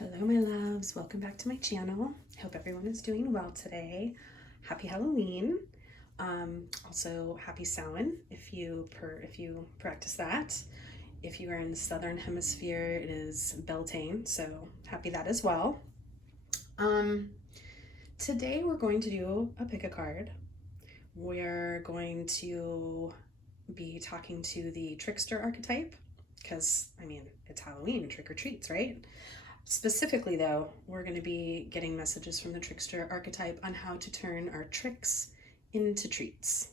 Hello my loves, welcome back to my channel. I hope everyone is doing well today. Happy Halloween. Also happy Samhain if you practice that. If you are in the southern hemisphere, it is Beltane, so happy that as well. Today we're going to do a pick a card. We're going to be talking to the Trickster Archetype because, I mean, it's Halloween, trick or treats, right? Specifically though, we're going to be getting messages from the Trickster Archetype on how to turn our tricks into treats.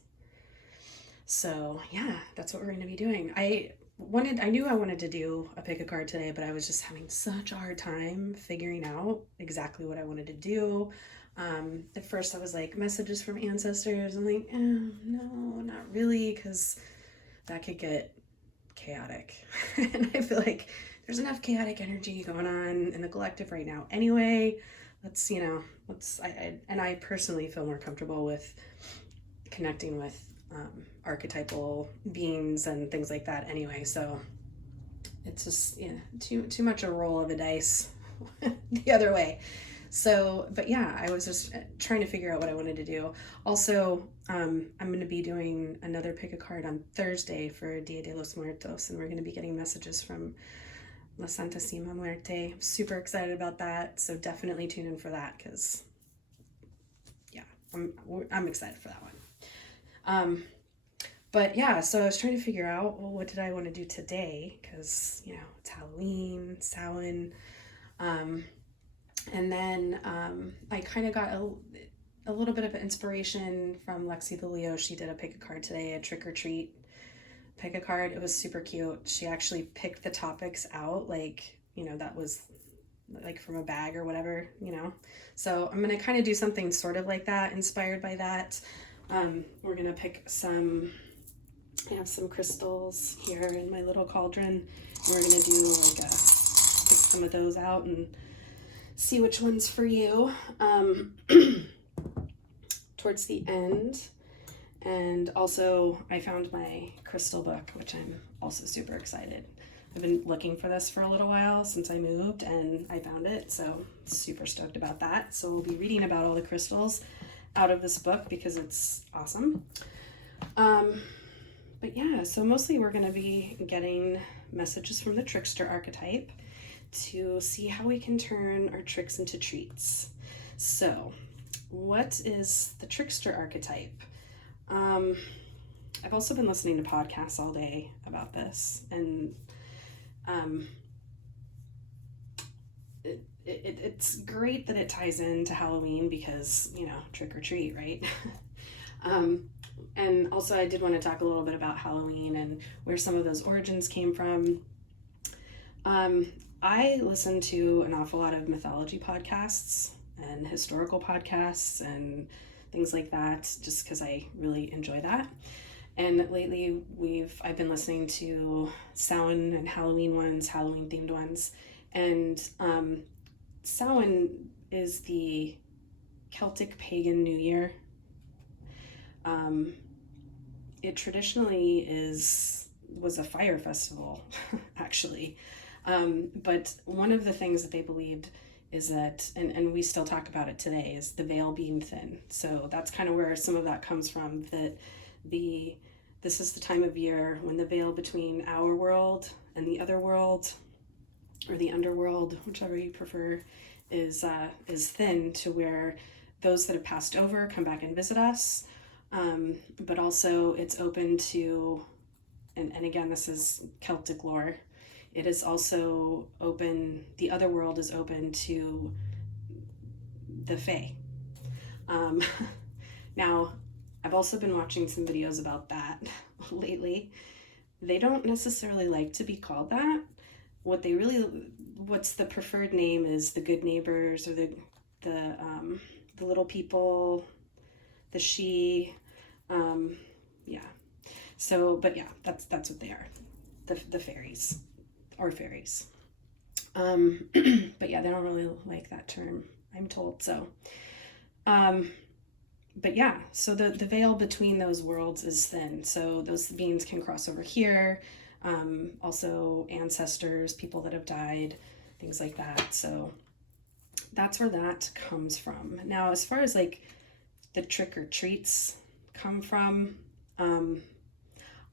So yeah, that's what we're going to be doing. I knew I wanted to do a pick a card today, but I was just having such a hard time figuring out exactly what I wanted to do. At first I was like, messages from ancestors. I'm like, no, not really, because that could get chaotic. And I feel like there's enough chaotic energy going on in the collective right now anyway. I personally feel more comfortable with connecting with archetypal beings and things like that anyway. So it's just, too much a roll of a dice the other way. So, but yeah, I was just trying to figure out what I wanted to do. Also, I'm going to be doing another pick a card on Thursday for Dia de los Muertos, and we're going to be getting messages from La Santísima Muerte. I'm super excited about that, so definitely tune in for that because, yeah, I'm excited for that one. But yeah, so I was trying to figure out, well, what did I want to do today? Because, it's Halloween, Samhain. And then I kind of got a little bit of inspiration from Lexi the Leo. She did a pick a card today, a trick or treat pick a card. It was super cute. She actually picked the topics out, that was like from a bag or whatever, So I'm going to kind of do something sort of like that, inspired by that. We're going to pick I have some crystals here in my little cauldron. And we're going to do pick some of those out and see which one's for you towards the end. And also I found my crystal book, which I'm also super excited. I've been looking for this for a little while since I moved and I found it, so super stoked about that. So we'll be reading about all the crystals out of this book because it's awesome. But yeah, so mostly we're going to be getting messages from the Trickster Archetype to see how we can turn our tricks into treats. So, what is the Trickster Archetype? I've also been listening to podcasts all day about this, and it's great that it ties into Halloween because, trick or treat, right? And also I did want to talk a little bit about Halloween and where some of those origins came from. I listen to an awful lot of mythology podcasts and historical podcasts and things like that, just because I really enjoy that. And lately I've been listening to Samhain and Halloween ones, Halloween themed ones. And Samhain is the Celtic pagan New Year. It traditionally was a fire festival, actually. But one of the things that they believed is that, and we still talk about it today, is the veil being thin. So that's kind of where some of that comes from, that this is the time of year when the veil between our world and the other world, or the underworld, whichever you prefer, is thin, to where those that have passed over come back and visit us. But also it's open to, and again, this is Celtic lore, it is also open, the other world is open to the Fae. Now, I've also been watching some videos about that lately. They don't necessarily like to be called that. What's the preferred name is the good neighbors, or the little people, the she, yeah. So, but yeah, that's what they are, the fairies. Or fairies. But yeah, they don't really like that term, I'm told. So, but yeah, so the veil between those worlds is thin. So those beings can cross over here. Also ancestors, people that have died, things like that. So that's where that comes from. Now, as far as like the trick or treats come from,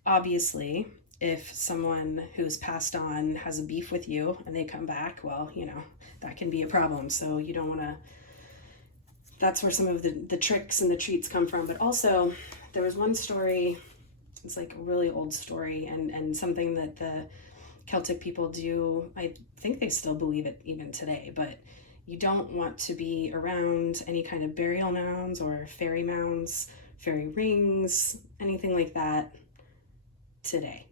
obviously, if someone who's passed on has a beef with you and they come back, well, you know, that can be a problem. So you don't want to, that's where some of the tricks and the treats come from. But also, there was one story, it's like a really old story, and something that the Celtic people do, I think they still believe it even today, but you don't want to be around any kind of burial mounds or fairy mounds, fairy rings, anything like that today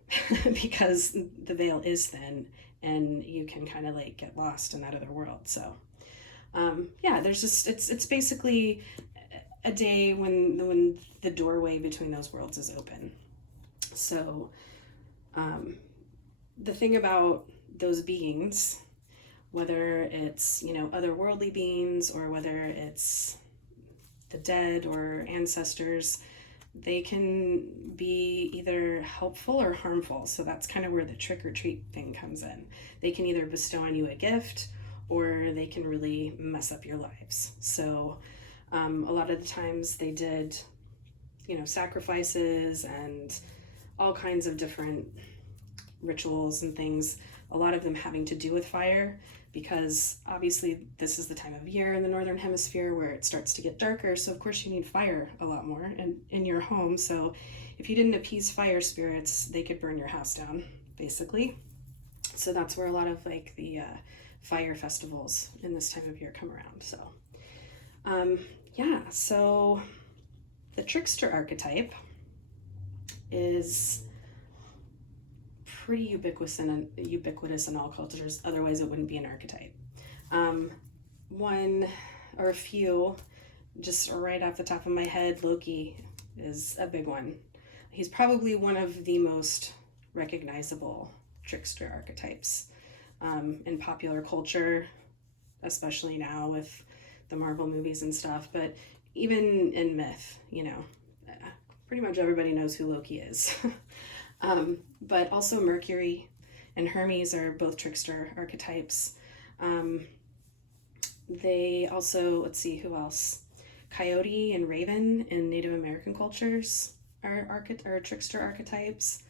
because the veil is thin and you can kind of like get lost in that other world. So yeah, there's just it's basically a day when the doorway between those worlds is open. So the thing about those beings, whether it's, you know, otherworldly beings or whether it's the dead or ancestors, they can be either helpful or harmful. So that's kind of where the trick or treat thing comes in. They can either bestow on you a gift or they can really mess up your lives. So a lot of the times they did, you know, sacrifices and all kinds of different rituals and things, a lot of them having to do with fire, because obviously this is the time of year in the Northern Hemisphere where it starts to get darker. So of course you need fire a lot more in your home. So if you didn't appease fire spirits, they could burn your house down, basically. So that's where a lot of like the fire festivals in this time of year come around. So yeah, so the trickster archetype is pretty ubiquitous in all cultures, otherwise it wouldn't be an archetype. One or a few, just right off the top of my head, Loki is a big one. He's probably one of the most recognizable trickster archetypes in popular culture, especially now with the Marvel movies and stuff, but even in myth, you know, pretty much everybody knows who Loki is. But also Mercury and Hermes are both trickster archetypes. They also, let's see, who else? Coyote and Raven in Native American cultures are trickster archetypes.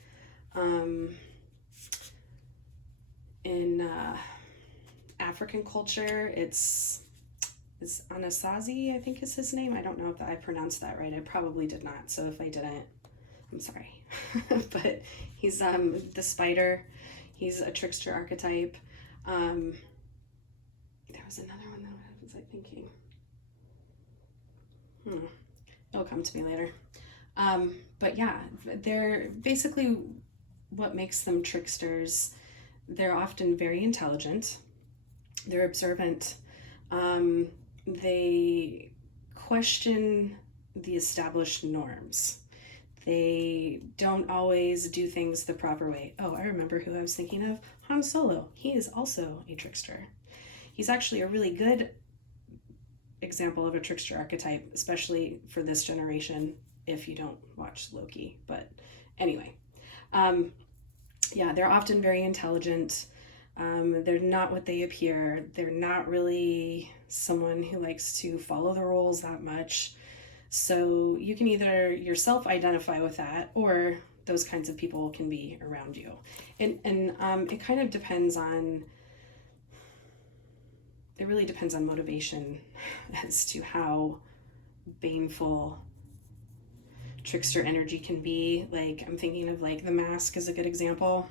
In African culture, it's Anasazi, I think is his name. I don't know if I pronounced that right. I probably did not. So if I didn't, I'm sorry. But he's the spider. He's a trickster archetype. There was another one that I was like thinking. It'll come to me later. But yeah, they're basically what makes them tricksters. They're often very intelligent. They're observant. They question the established norms. They don't always do things the proper way. Oh, I remember who I was thinking of. Han Solo. He is also a trickster. He's actually a really good example of a trickster archetype, especially for this generation, if you don't watch Loki. But anyway, yeah, they're often very intelligent. They're not what they appear. They're not really someone who likes to follow the rules that much. So you can either yourself identify with that, or those kinds of people can be around you. And it kind of depends on, it really depends on motivation as to how baneful trickster energy can be. Like, I'm thinking of like The Mask is a good example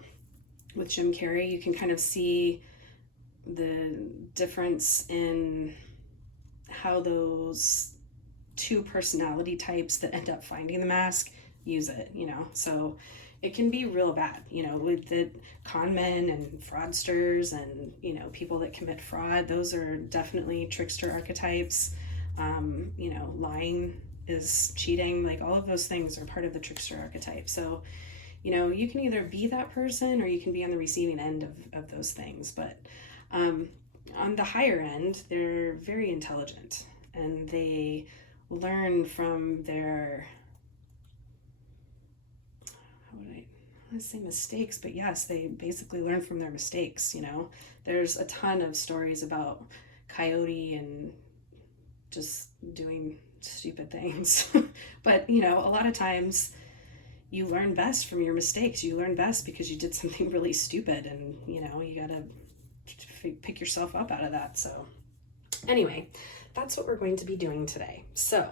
with Jim Carrey. You can kind of see the difference in how those two personality types that end up finding the mask use it, you know. So it can be real bad, you know, with the con men and fraudsters and, you know, people that commit fraud. Those are definitely trickster archetypes. You know, lying is cheating. Like, all of those things are part of the trickster archetype. So, you know, you can either be that person or you can be on the receiving end of those things. But on the higher end, they're very intelligent and they learn from their, want to say mistakes, but yes, they basically learn from their mistakes. You know, there's a ton of stories about Coyote and just doing stupid things. But, you know, a lot of times you learn best from your mistakes. You learn best because you did something really stupid, and, you know, you got to pick yourself up out of that. So anyway, that's what we're going to be doing today. So,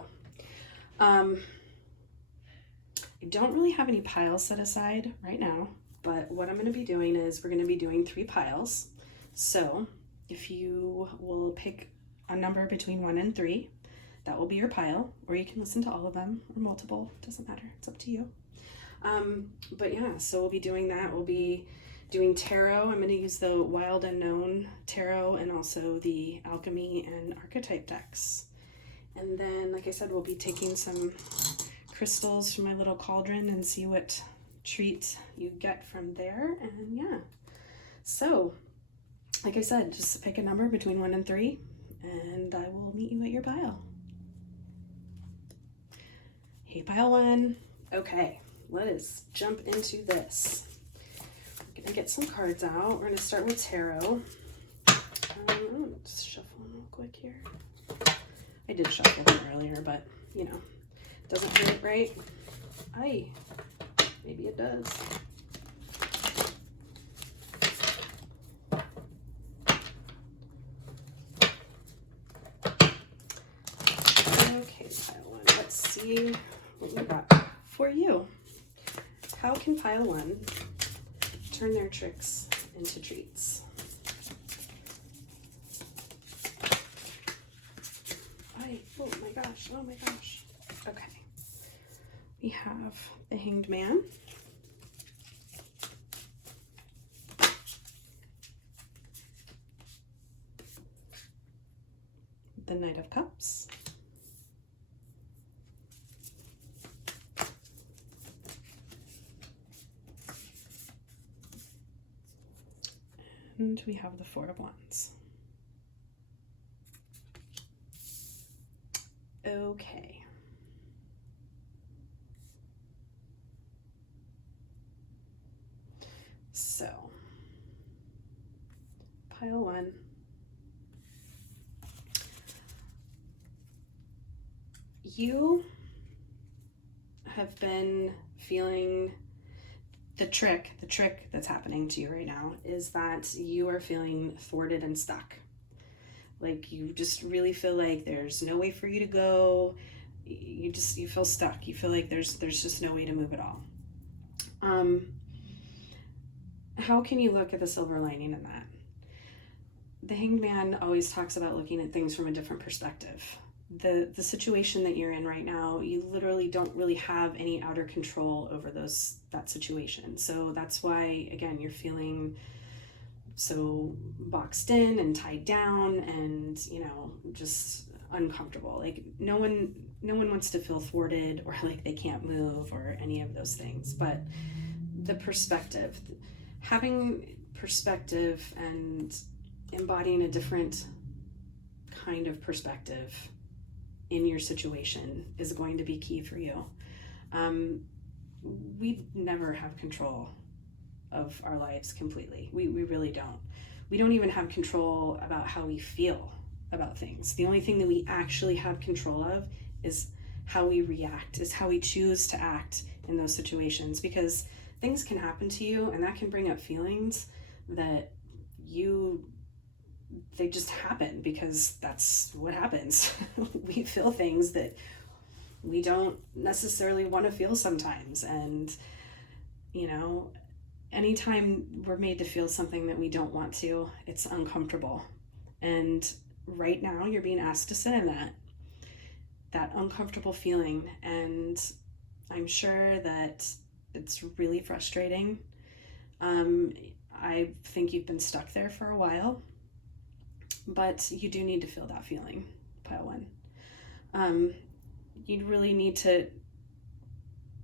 I don't really have any piles set aside right now, but what I'm going to be doing is we're going to be doing 3 piles. So if you will pick a number between 1 and 3, that will be your pile, or you can listen to all of them or multiple, doesn't matter, it's up to you. But yeah, so we'll be doing that. We'll be doing tarot. I'm going to use the Wild Unknown tarot and also the alchemy and archetype decks. And then, like I said, we'll be taking some crystals from my little cauldron and see what treat you get from there. And yeah, so like I said, just pick a number between 1 and 3, and I will meet you at your pile. Hey, pile 1. Okay, let us jump into this. I'm gonna get some cards out. We're gonna start with tarot. Just shuffle them real quick here. I did shuffle them earlier, but you know, doesn't hurt, right? Aye, maybe it does. Okay, pile 1. Let's see what we got for you. How can pile 1 turn their tricks into treats? Oh my gosh, oh my gosh. Okay. We have the Hanged Man. The Knight of Cups. And we have the Four of Wands. Okay. So, pile 1. You have been feeling the trick that's happening to you right now is that you are feeling thwarted and stuck. Like you just really feel like there's no way for you to go. You feel stuck. You feel like there's just no way to move at all. How can you look at the silver lining in that? The Hanged Man always talks about looking at things from a different perspective. The situation that you're in right now, you literally don't really have any outer control over that situation. So that's why, again, you're feeling so boxed in and tied down and, you know, just uncomfortable. Like no one wants to feel thwarted or like they can't move or any of those things. But the perspective, having perspective and embodying a different kind of perspective in your situation is going to be key for you. We never have control of our lives completely. We really don't. We don't even have control about how we feel about things. The only thing that we actually have control of is how we react, is how we choose to act in those situations, because things can happen to you and that can bring up feelings that they just happen because that's what happens. We feel things that we don't necessarily want to feel sometimes. And, you know, anytime we're made to feel something that we don't want to, it's uncomfortable. And right now you're being asked to sit in that uncomfortable feeling. And I'm sure that it's really frustrating. I think you've been stuck there for a while, but you do need to feel that feeling, pile 1. You really need to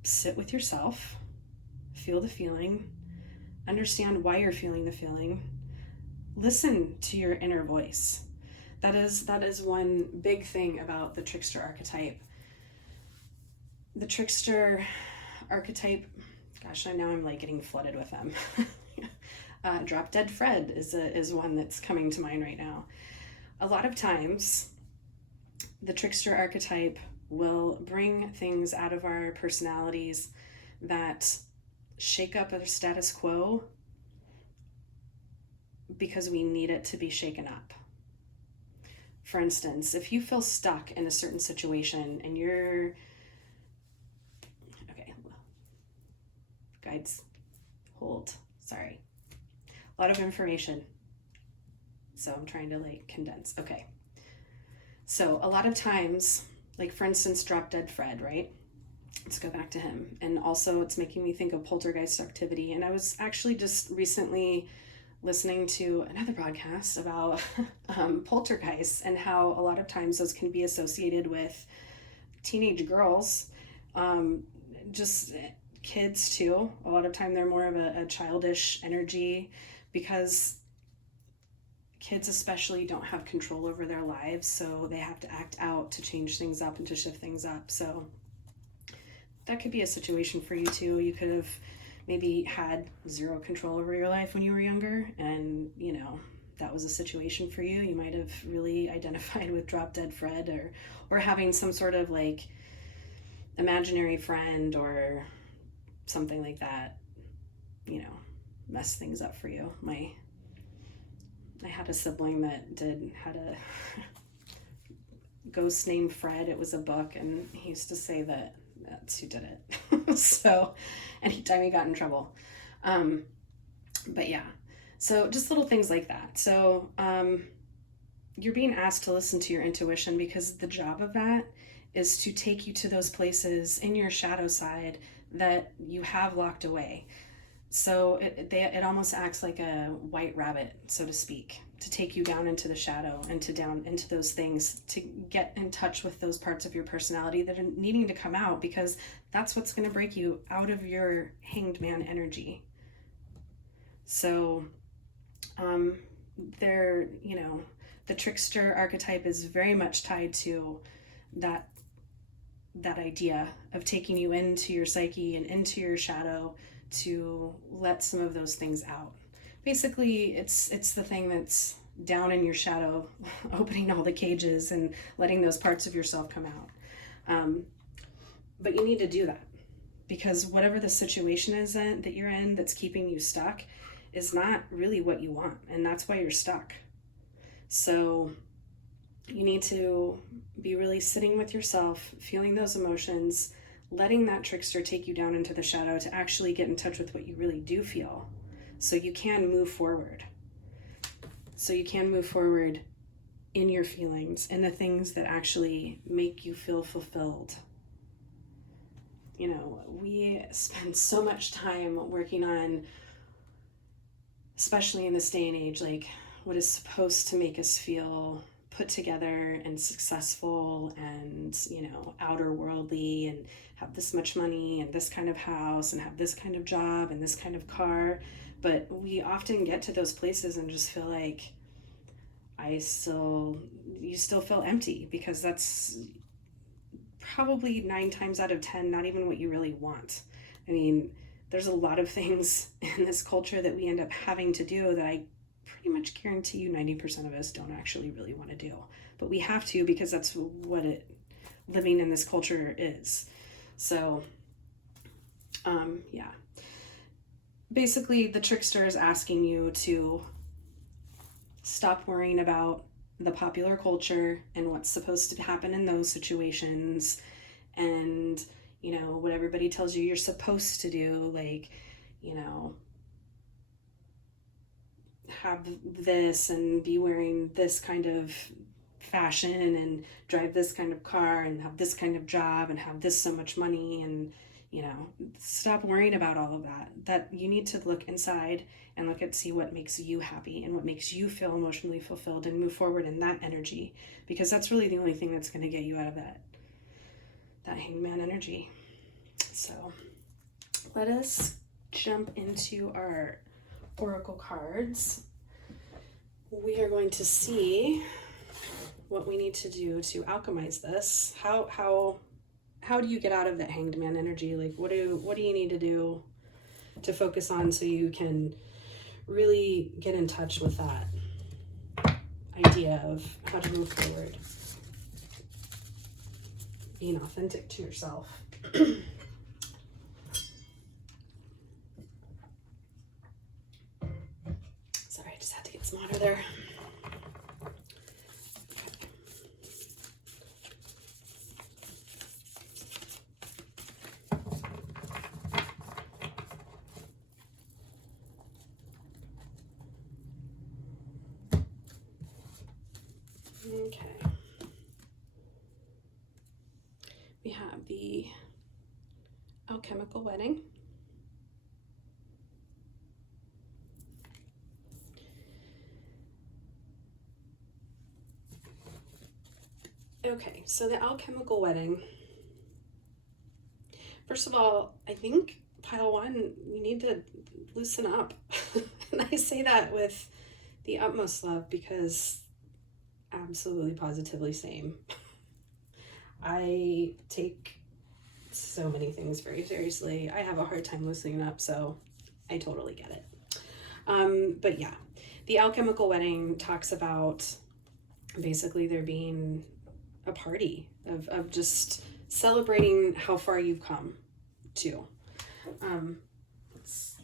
sit with yourself, feel the feeling, understand why you're feeling the feeling, listen to your inner voice. That is one big thing about the Trickster archetype. The Trickster archetype, Gosh, now I'm like getting flooded with them. Drop Dead Fred is one that's coming to mind right now. A lot of times, the trickster archetype will bring things out of our personalities that shake up our status quo because we need it to be shaken up. For instance, if you feel stuck in a certain situation and you're, okay, guides, hold, sorry. A lot of information. So I'm trying to like condense. Okay. So a lot of times, like for instance, Drop Dead Fred, right? Let's go back to him. And also it's making me think of poltergeist activity. And I was actually just recently listening to another podcast about poltergeists and how a lot of times those can be associated with teenage girls, just kids too. A lot of time they're more of a childish energy because kids especially don't have control over their lives, so they have to act out to change things up and to shift things up. So that could be a situation for you too. You could have maybe had zero control over your life when you were younger, and you know that was a situation for you. You might have really identified with Drop Dead Fred, or having some sort of like imaginary friend or something like that, you know, mess things up for you. I had a sibling that had a ghost named Fred. It was a book, and he used to say that that's who did it. So anytime he got in trouble. But yeah, so just little things like that. So you're being asked to listen to your intuition because the job of that is to take you to those places in your shadow side that you have locked away. So it almost acts like a white rabbit, so to speak, to take you down into the shadow and down into those things, to get in touch with those parts of your personality that are needing to come out, because that's what's going to break you out of your hanged man energy. So the trickster archetype is very much tied to that idea of taking you into your psyche and into your shadow to let some of those things out. Basically, it's the thing that's down in your shadow, opening all the cages and letting those parts of yourself come out. But you need to do that because whatever the situation is that you're in that's keeping you stuck is not really what you want, and that's why you're stuck. So you need to be really sitting with yourself, feeling those emotions, letting that trickster take you down into the shadow to actually get in touch with what you really do feel, so you can move forward. So you can move forward in your feelings and the things that actually make you feel fulfilled. You know, we spend so much time working on, especially in this day and age, like what is supposed to make us feel put together and successful and, you know, outer worldly, and have this much money and this kind of house and have this kind of job and this kind of car. But we often get to those places and just feel like you still feel empty, because that's probably 9 times out of 10 not even what you really want. I mean, there's a lot of things in this culture that we end up having to do that I pretty much guarantee you 90% of us don't actually really want to do, but we have to because that's what living in this culture is. So yeah, basically the trickster is asking you to stop worrying about the popular culture and what's supposed to happen in those situations, and you know what everybody tells you you're supposed to do, like, you know, have this and be wearing this kind of fashion and drive this kind of car and have this kind of job and have this so much money, and you know, stop worrying about all of that you need to look inside and see what makes you happy and what makes you feel emotionally fulfilled, and move forward in that energy, because that's really the only thing that's going to get you out of that hangman energy. So let us jump into our oracle cards. We are going to see what we need to do to alchemize this. How do you get out of that hanged man energy? Like, what do you need to do to focus on so you can really get in touch with that idea of how to move forward. Being authentic to yourself. Sorry, I just had to get some water there. Okay. We have the alchemical wedding. Okay, so the alchemical wedding. First of all, I think pile one, you need to loosen up. And I say that with the utmost love because absolutely positively same. I take so many things very seriously. I have a hard time loosening up, so I totally get it. But yeah, the alchemical wedding talks about basically there being a party of just celebrating how far you've come too. Let's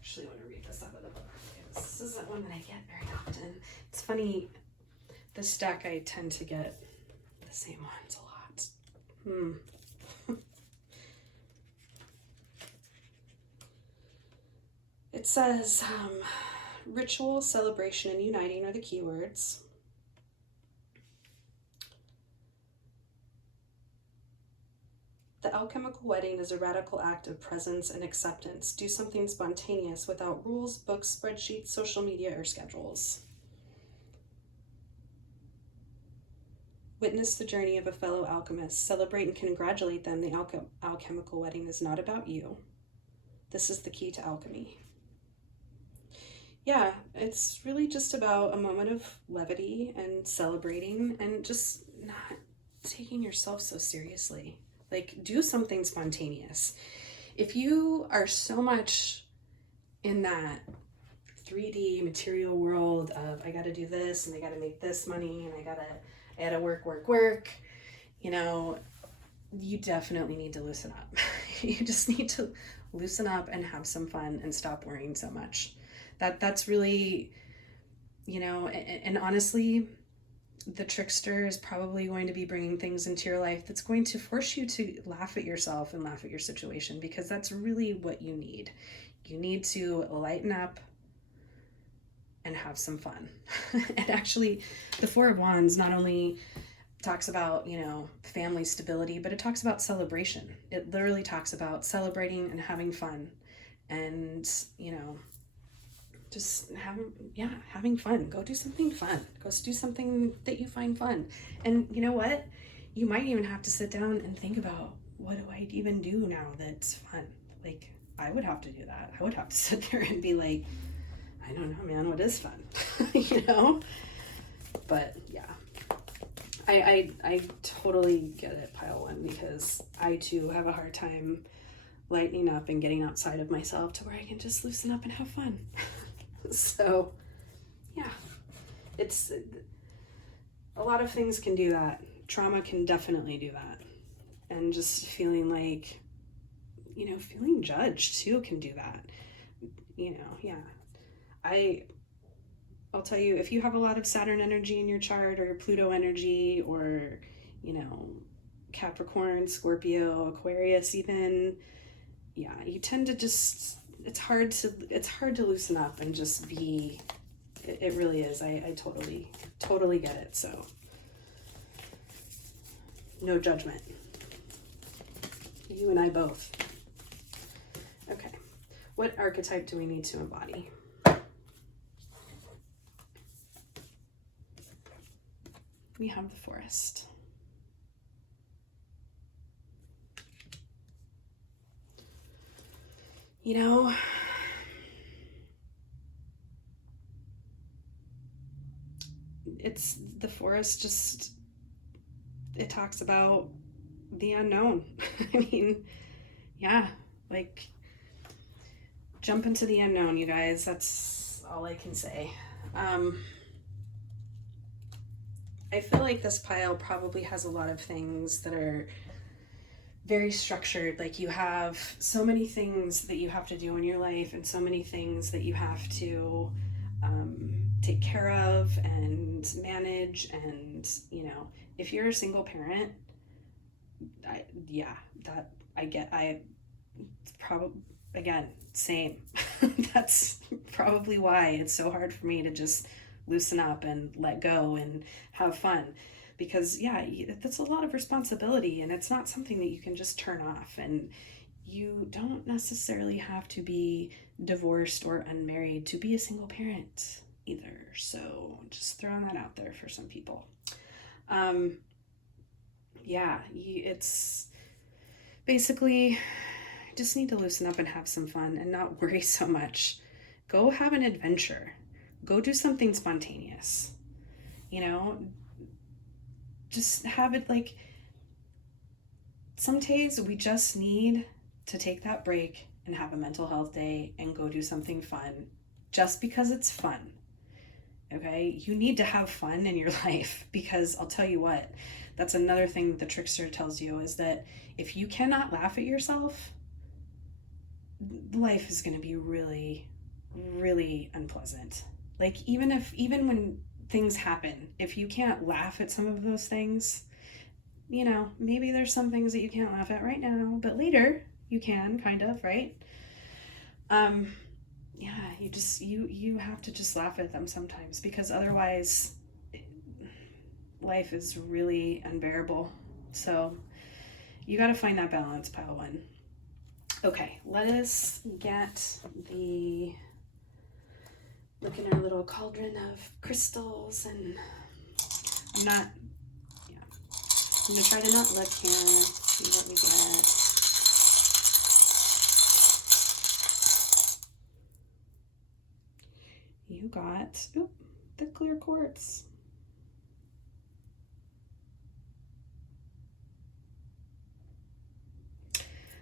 actually want to read this out of the book. This isn't one that I get very often. It's funny, this deck I tend to get the same ones a lot. It says ritual, celebration, and uniting are the keywords. The alchemical wedding is a radical act of presence and acceptance. Do something spontaneous without rules, books, spreadsheets, social media, or schedules. Witness the journey of a fellow alchemist. Celebrate and congratulate them. The alchemical wedding is not about you. This is the key to alchemy. Yeah, it's really just about a moment of levity and celebrating and just not taking yourself so seriously. Like, do something spontaneous. If you are so much in that 3D material world of I gotta do this and I gotta make this money and I gotta work, you know, you definitely need to loosen up. You just need to loosen up and have some fun and stop worrying so much. That's really, you know, and honestly, the trickster is probably going to be bringing things into your life that's going to force you to laugh at yourself and laugh at your situation, because that's really what you need. You need to lighten up and have some fun. And actually, the Four of Wands not only talks about, you know, family stability, but it talks about celebration. It literally talks about celebrating and having fun and, you know, just having fun. Go do something fun. Go do something that you find fun. And you know what? You might even have to sit down and think about, what do I even do now that's fun? Like, I would have to do that. I would have to sit there and be like, I don't know, man, what is fun? You know? But yeah, I totally get it, pile one, because I too have a hard time lightening up and getting outside of myself to where I can just loosen up and have fun. So yeah, it's a lot of things can do that. Trauma can definitely do that. And just feeling like, you know, feeling judged too can do that. You know, yeah. I'll tell you, if you have a lot of Saturn energy in your chart, or Pluto energy, or, you know, Capricorn, Scorpio, Aquarius even, yeah, you tend to just, it's hard to loosen up and just be, it really is. I totally get it. So no judgment. You and I both. Okay. What archetype do we need to embody? We have the Forest. You know, it's the Forest, just, it talks about the unknown. I mean, yeah, like, jump into the unknown, you guys. That's all I can say. I feel like this pile probably has a lot of things that are very structured. Like you have so many things that you have to do in your life and so many things that you have to take care of and manage. And, you know, if you're a single parent, probably, again, same. That's probably why it's so hard for me to just loosen up and let go and have fun, because yeah, that's a lot of responsibility, and it's not something that you can just turn off. And you don't necessarily have to be divorced or unmarried to be a single parent either. So just throwing that out there for some people. It's basically just need to loosen up and have some fun and not worry so much. Go have an adventure. Go do something spontaneous. You know, just have it like, some days we just need to take that break and have a mental health day and go do something fun just because it's fun. Okay? You need to have fun in your life, because I'll tell you what, that's another thing that the trickster tells you, is that if you cannot laugh at yourself, life is going to be really, really unpleasant. Like even when things happen, if you can't laugh at some of those things, you know, maybe there's some things that you can't laugh at right now, but later you can, kind of, right? You have to just laugh at them sometimes, because otherwise life is really unbearable. So you got to find that balance, pile one. Okay, let us look in our little cauldron of crystals, and I'm gonna try to not look here, see what we get. You got, the clear quartz.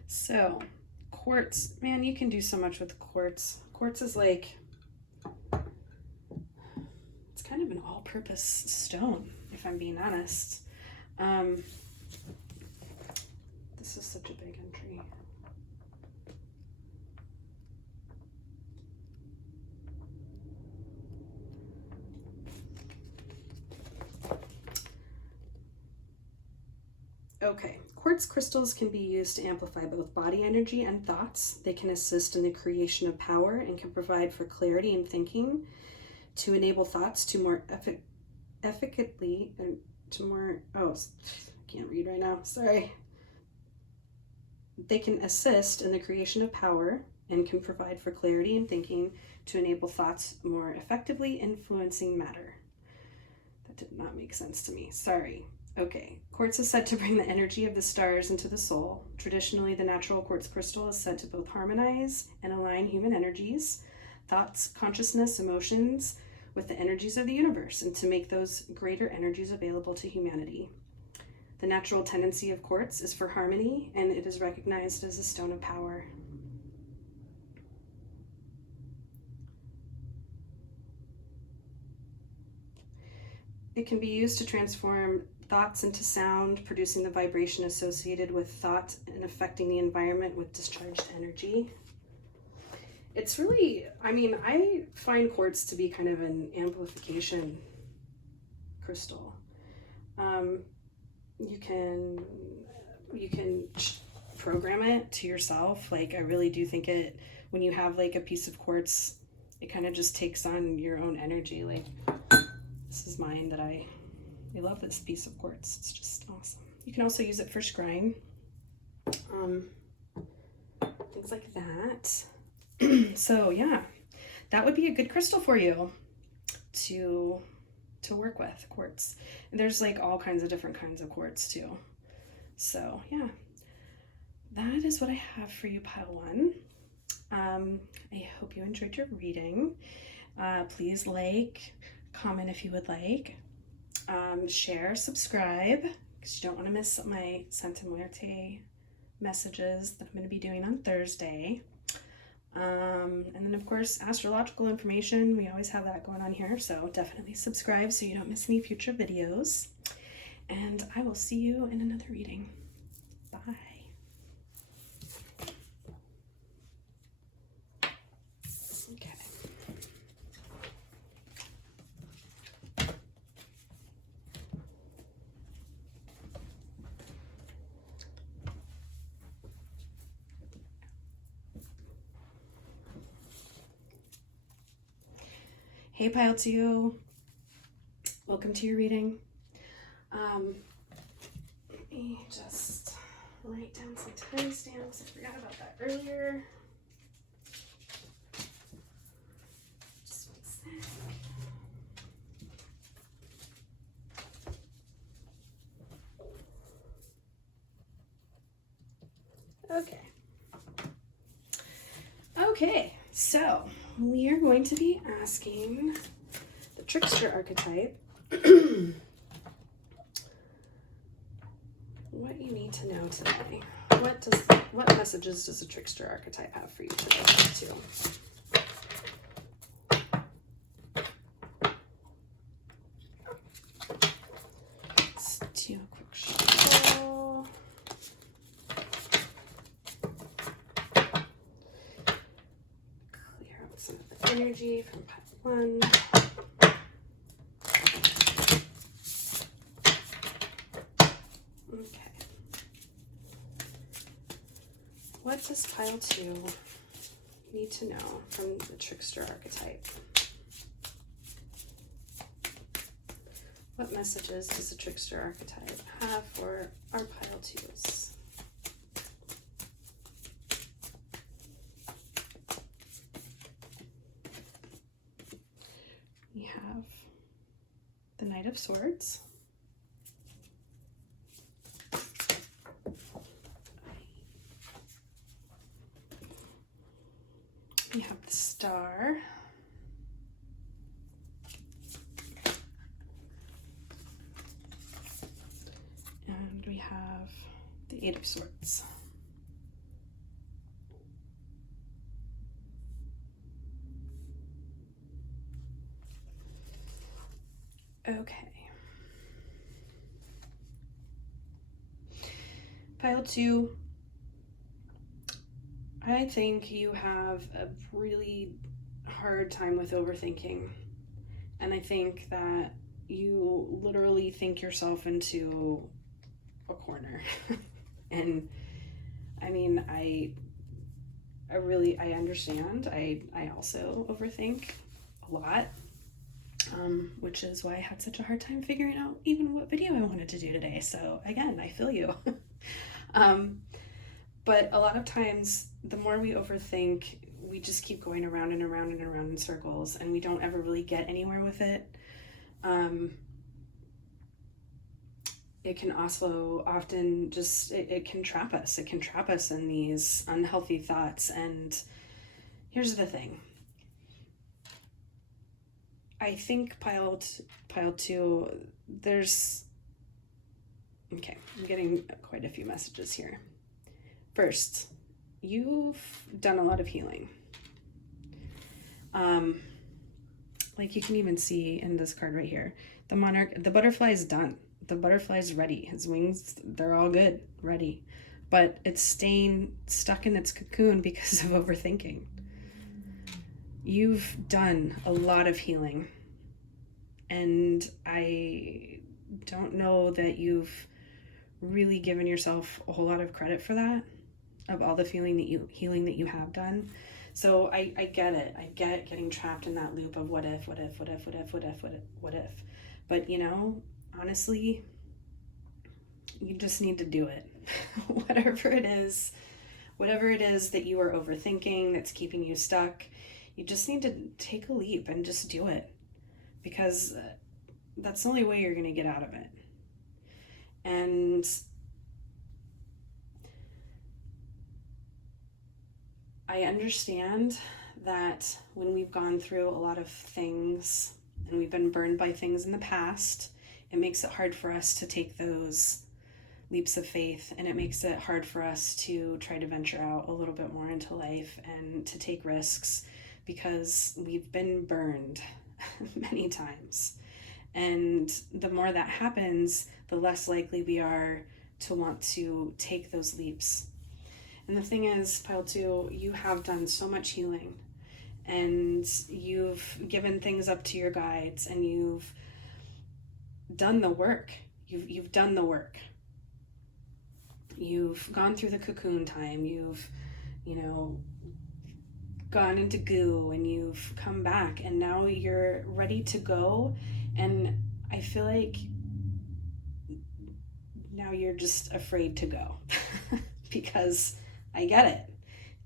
So, quartz, man, you can do so much with quartz. Quartz is like, it's kind of an all-purpose stone, if I'm being honest. This is such a big entry. Okay, quartz crystals can be used to amplify both body energy and thoughts. They can assist in the creation of power and can provide for clarity in thinking, to enable thoughts to more efficacy and to more, I can't read right now, sorry. They can assist in the creation of power and can provide for clarity in thinking, to enable thoughts more effectively influencing matter. That did not make sense to me, sorry. Okay, quartz is said to bring the energy of the stars into the soul. Traditionally, the natural quartz crystal is said to both harmonize and align human energies, thoughts, consciousness, emotions, with the energies of the universe, and to make those greater energies available to humanity. The natural tendency of quartz is for harmony, and it is recognized as a stone of power. It can be used to transform thoughts into sound, producing the vibration associated with thought and affecting the environment with discharged energy. It's really, I find quartz to be kind of an amplification crystal. You can program it to yourself. Like, I really do think when you have like a piece of quartz, it kind of just takes on your own energy. Like, this is mine that I love this piece of quartz. It's just awesome. You can also use it for scrying, things like that. So yeah, that would be a good crystal for you to work with, quartz. And there's like all kinds of different kinds of quartz too. So yeah, that is what I have for you, pile one. I hope you enjoyed your reading. Please like, comment if you would like, share, subscribe, because you don't want to miss my Santa Muerte messages that I'm going to be doing on Thursday. And then of course, astrological information, we always have that going on here, so definitely subscribe so you don't miss any future videos. And I will see you in another reading. Bye. Okay. Hey, Pile 2. Welcome to your reading. Let me just write down some timestamps. I forgot about that earlier. Just 1 sec. Okay. Okay, so we are going to be asking the Trickster Archetype what you need to know today. What messages does the Trickster Archetype have for you today, too? Let's do a quick shuffle. Clear out some of the energy from pile 1. What does pile 2 need to know from the Trickster Archetype? What messages does the Trickster Archetype have for our pile 2s? We have the Knight of Swords. We have the Star. And we have the Eight of Swords. Okay. Pile 2. I think you have a really hard time with overthinking. And I think that you literally think yourself into a corner. And I mean, I understand. I also overthink a lot, which is why I had such a hard time figuring out even what video I wanted to do today. So again, I feel you. But a lot of times, the more we overthink, we just keep going around and around and around in circles, and we don't ever really get anywhere with it. It can also often just, it can trap us. It can trap us in these unhealthy thoughts. And here's the thing. I think pile 2, there's, okay, I'm getting quite a few messages here. First, you've done a lot of healing. Like you can even see in this card right here, the monarch, the butterfly is done. The butterfly's ready. His wings, they're all good, ready. But it's staying stuck in its cocoon because of overthinking. You've done a lot of healing. And I don't know that you've really given yourself a whole lot of credit for that, of all the healing that you have done. So I get it. I get getting trapped in that loop of what if. But you know, honestly, you just need to do it. Whatever it is that you are overthinking that's keeping you stuck, you just need to take a leap and just do it, because that's the only way you're going to get out of it. And I understand that when we've gone through a lot of things and we've been burned by things in the past, it makes it hard for us to take those leaps of faith, and it makes it hard for us to try to venture out a little bit more into life and to take risks because we've been burned many times. And the more that happens, the less likely we are to want to take those leaps. And the thing is, Pile 2, you have done so much healing, and you've given things up to your guides, and you've done the work. You've done the work. You've gone through the cocoon time. You've, gone into goo, and you've come back, and now you're ready to go. And I feel like now you're just afraid to go because I get it.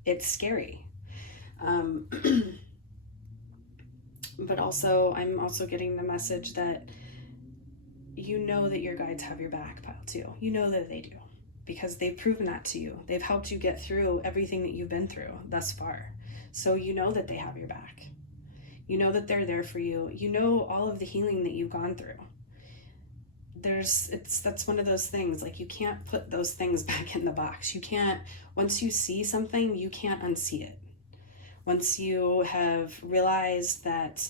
It's scary. But also, I'm also getting the message that you know that your guides have your back, Pile 2. You know that they do, because they've proven that to you. They've helped you get through everything that you've been through thus far. So you know that they have your back. You know that they're there for you. You know all of the healing that you've gone through. That's one of those things, like, you can't put those things back in the box. You can't, once you see something, you can't unsee it. Once you have realized that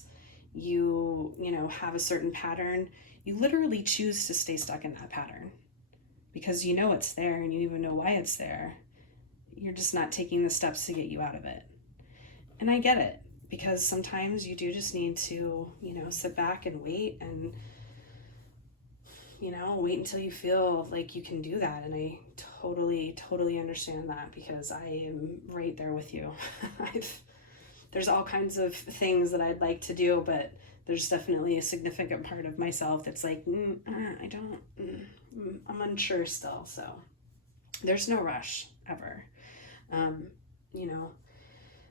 you have a certain pattern, you literally choose to stay stuck in that pattern because you know it's there and you even know why it's there. You're just not taking the steps to get you out of it. And I get it, because sometimes you do just need to, sit back and wait and, wait until you feel like you can do that. And I totally understand that, because I am right there with you. There's all kinds of things that I'd like to do, but there's definitely a significant part of myself that's like, I'm unsure still. So there's no rush ever.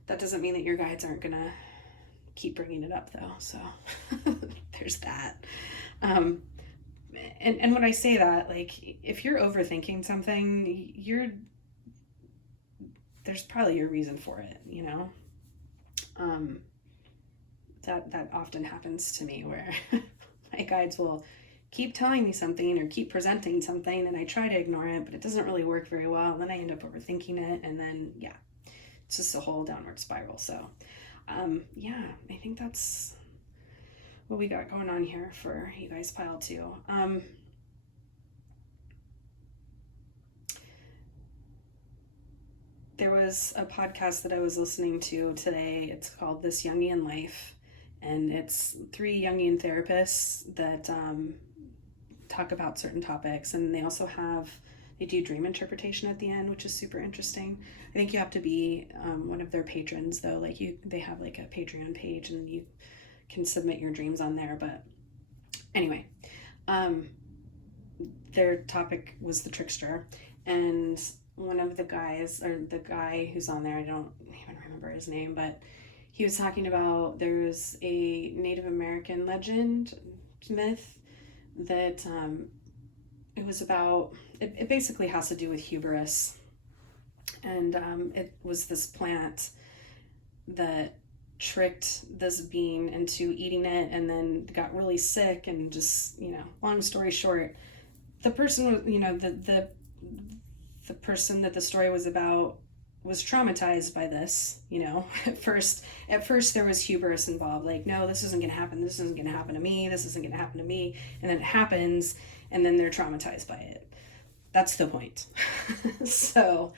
That doesn't mean that your guides aren't gonna keep bringing it up though. So there's that. And when I say that, like, if you're overthinking something, there's probably a reason for it, that often happens to me, where my guides will keep telling me something or keep presenting something, and I try to ignore it, but it doesn't really work very well. And then I end up overthinking it, and then, it's just a whole downward spiral. So, I think that's what we got going on here for you guys, Pile 2. There was a podcast that I was listening to today. It's called This Jungian Life, and it's 3 Jungian therapists that talk about certain topics, and they also they do dream interpretation at the end, which is super interesting. I think you have to be one of their patrons, though. Like, they have like a Patreon page, and you can submit your dreams on there. But anyway, their topic was the trickster, and one of the guys, or the guy who's on there, I don't even remember his name, but he was talking about, there's a Native American legend, myth, that it was about, it basically has to do with hubris. And it was this plant that tricked this being into eating it, and then got really sick, and just, long story short, the person, the person that the story was about was traumatized by this. At first there was hubris involved, like, no, this isn't gonna happen, this isn't gonna happen to me, this isn't gonna happen to me, and then it happens, and then they're traumatized by it. That's the point. So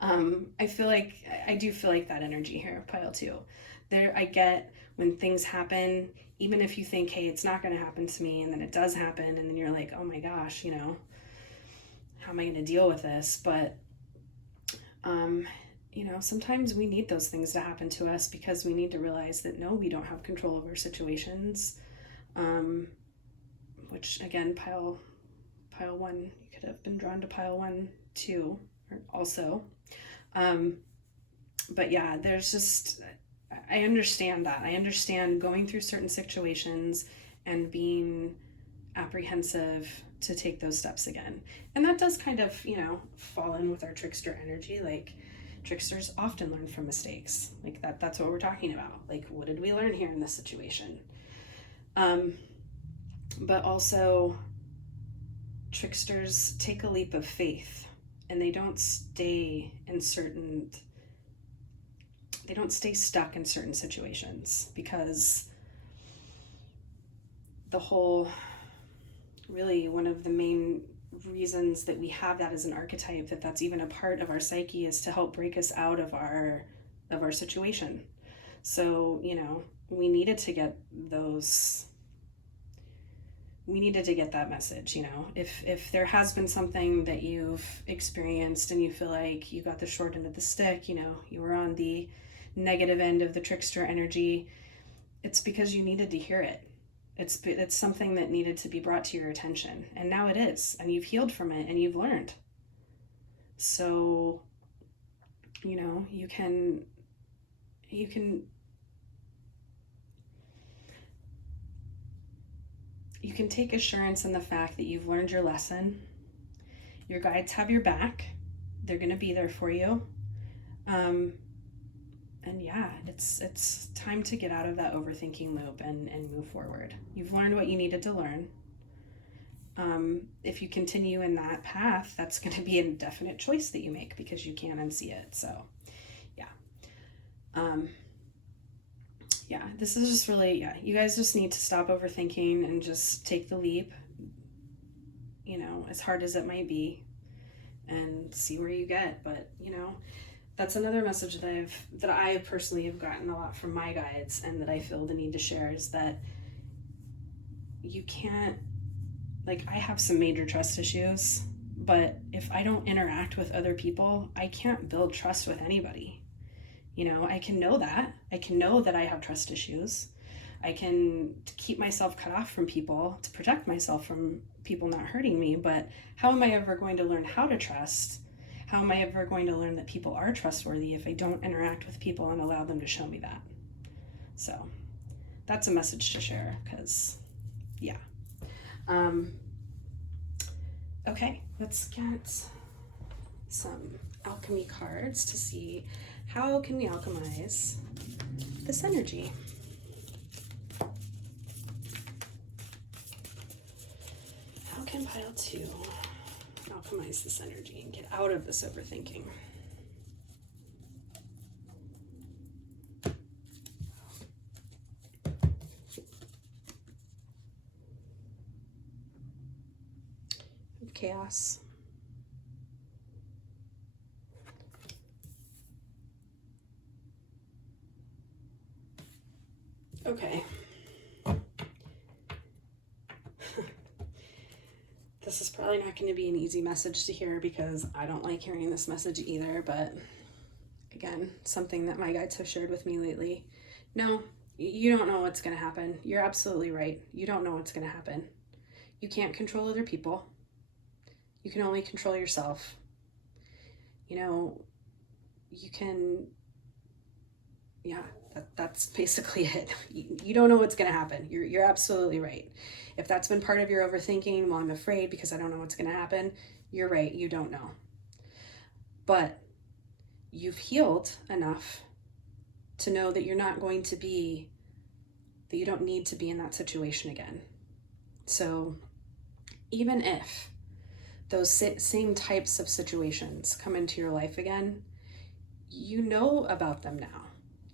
I do feel like that energy here, Pile 2. I get when things happen, even if you think, hey, it's not gonna happen to me, and then it does happen, and then you're like, oh my gosh, how am I going to deal with this? But, sometimes we need those things to happen to us, because we need to realize that, no, we don't have control over situations. Which, again, pile 1, you could have been drawn to Pile 1 too, or also. But yeah, there's just, I understand that. I understand going through certain situations and being apprehensive to take those steps again. And that does kind of, fall in with our trickster energy. Like, tricksters often learn from mistakes. Like, that's what we're talking about. Like, what did we learn here in this situation? But also, tricksters take a leap of faith, and they don't stay stuck in certain situations, because really one of the main reasons that we have that as an archetype, that's even a part of our psyche, is to help break us out of our situation. So, we needed to get that message. If there has been something that you've experienced and you feel like you got the short end of the stick, you were on the negative end of the trickster energy, it's because you needed to hear it. It's something that needed to be brought to your attention, and now it is, and you've healed from it, and you've learned. So, you can take assurance in the fact that you've learned your lesson. Your guides have your back. They're going to be there for you. And yeah, it's time to get out of that overthinking loop and move forward. You've learned what you needed to learn. If you continue in that path, that's going to be a definite choice that you make, because you can unsee it. So yeah, this is just really, you guys just need to stop overthinking and just take the leap, as hard as it might be, and see where you get. But that's another message that I personally have gotten a lot from my guides, and that I feel the need to share, is that you can't, I have some major trust issues, but if I don't interact with other people, I can't build trust with anybody. I can know that. I can know that I have trust issues. I can keep myself cut off from people to protect myself from people not hurting me, but how am I ever going to learn how to trust? How am I ever going to learn that people are trustworthy if I don't interact with people and allow them to show me that? So that's a message to share, because, yeah. Okay, let's get some alchemy cards to see how can we alchemize this energy. How can pile 2 alchemize this energy and get out of this overthinking? Chaos. Okay. This is probably not going to be an easy message to hear, because I don't like hearing this message either, but again, something that my guides have shared with me lately. No, you don't know what's going to happen. You're absolutely right. You don't know what's going to happen. You can't control other people. You can only control yourself. You can, that's basically it. You don't know what's going to happen. You're absolutely right. If that's been part of your overthinking, well, I'm afraid because I don't know what's going to happen, you're right. You don't know. But you've healed enough to know that you're not going to be, that you don't need to be in that situation again. So even if those same types of situations come into your life again, you know about them now.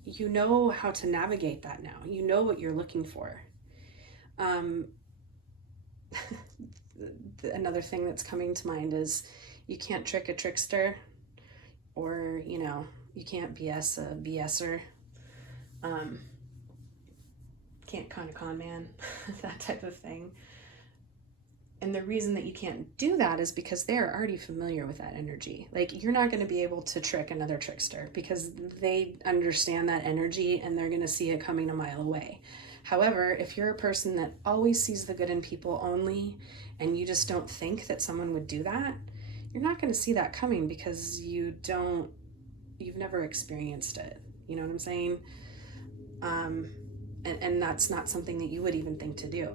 You know how to navigate that now. You know what you're looking for. Another thing that's coming to mind is you can't trick a trickster, or, you can't BS a BSer. Can't con a con man, that type of thing. And the reason that you can't do that is because they're already familiar with that energy. You're not going to be able to trick another trickster, because they understand that energy and they're going to see it coming a mile away. However, if you're a person that always sees the good in people only, and you just don't think that someone would do that, you're not going to see that coming, because you've never experienced it. You know what I'm saying? And that's not something that you would even think to do,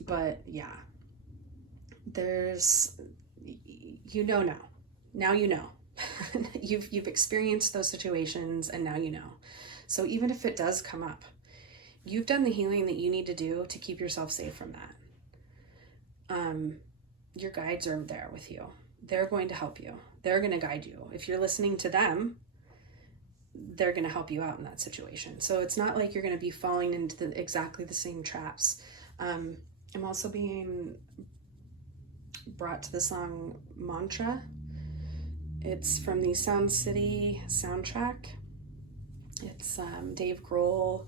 But yeah, there's, now. Now you know. You've experienced those situations, and now you know. So even if it does come up, you've done the healing that you need to do to keep yourself safe from that. your guides are there with you. They're going to help you. They're going to guide you. If you're listening to them, they're going to help you out in that situation. So it's not like you're going to be falling into exactly the same traps. I'm also being brought to the song Mantra. It's from the Sound City soundtrack. It's Dave Grohl,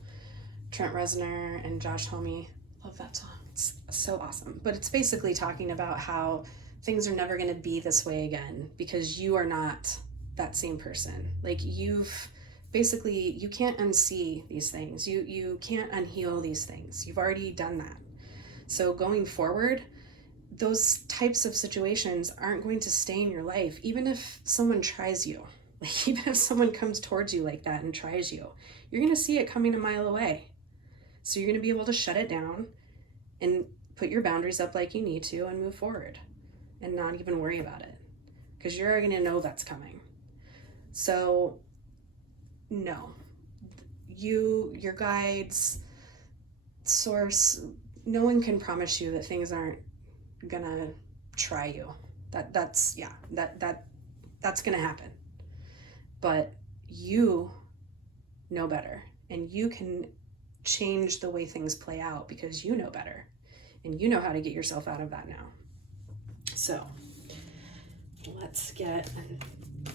Trent Reznor, and Josh Homme. Love that song. It's so awesome. But it's basically talking about how things are never going to be this way again because you are not that same person. Like you can't unsee these things. You can't unheal these things. You've already done that. So going forward, those types of situations aren't going to stay in your life, even if someone tries you. Like even if someone comes towards you like that and tries you, you're going to see it coming a mile away. So you're going to be able to shut it down and put your boundaries up like you need to and move forward and not even worry about it because you're going to know that's coming. So no, your guides, source, no one can promise you that things aren't gonna try you. That's gonna happen. But you know better, and you can change the way things play out because you know better, and you know how to get yourself out of that now. So let's get an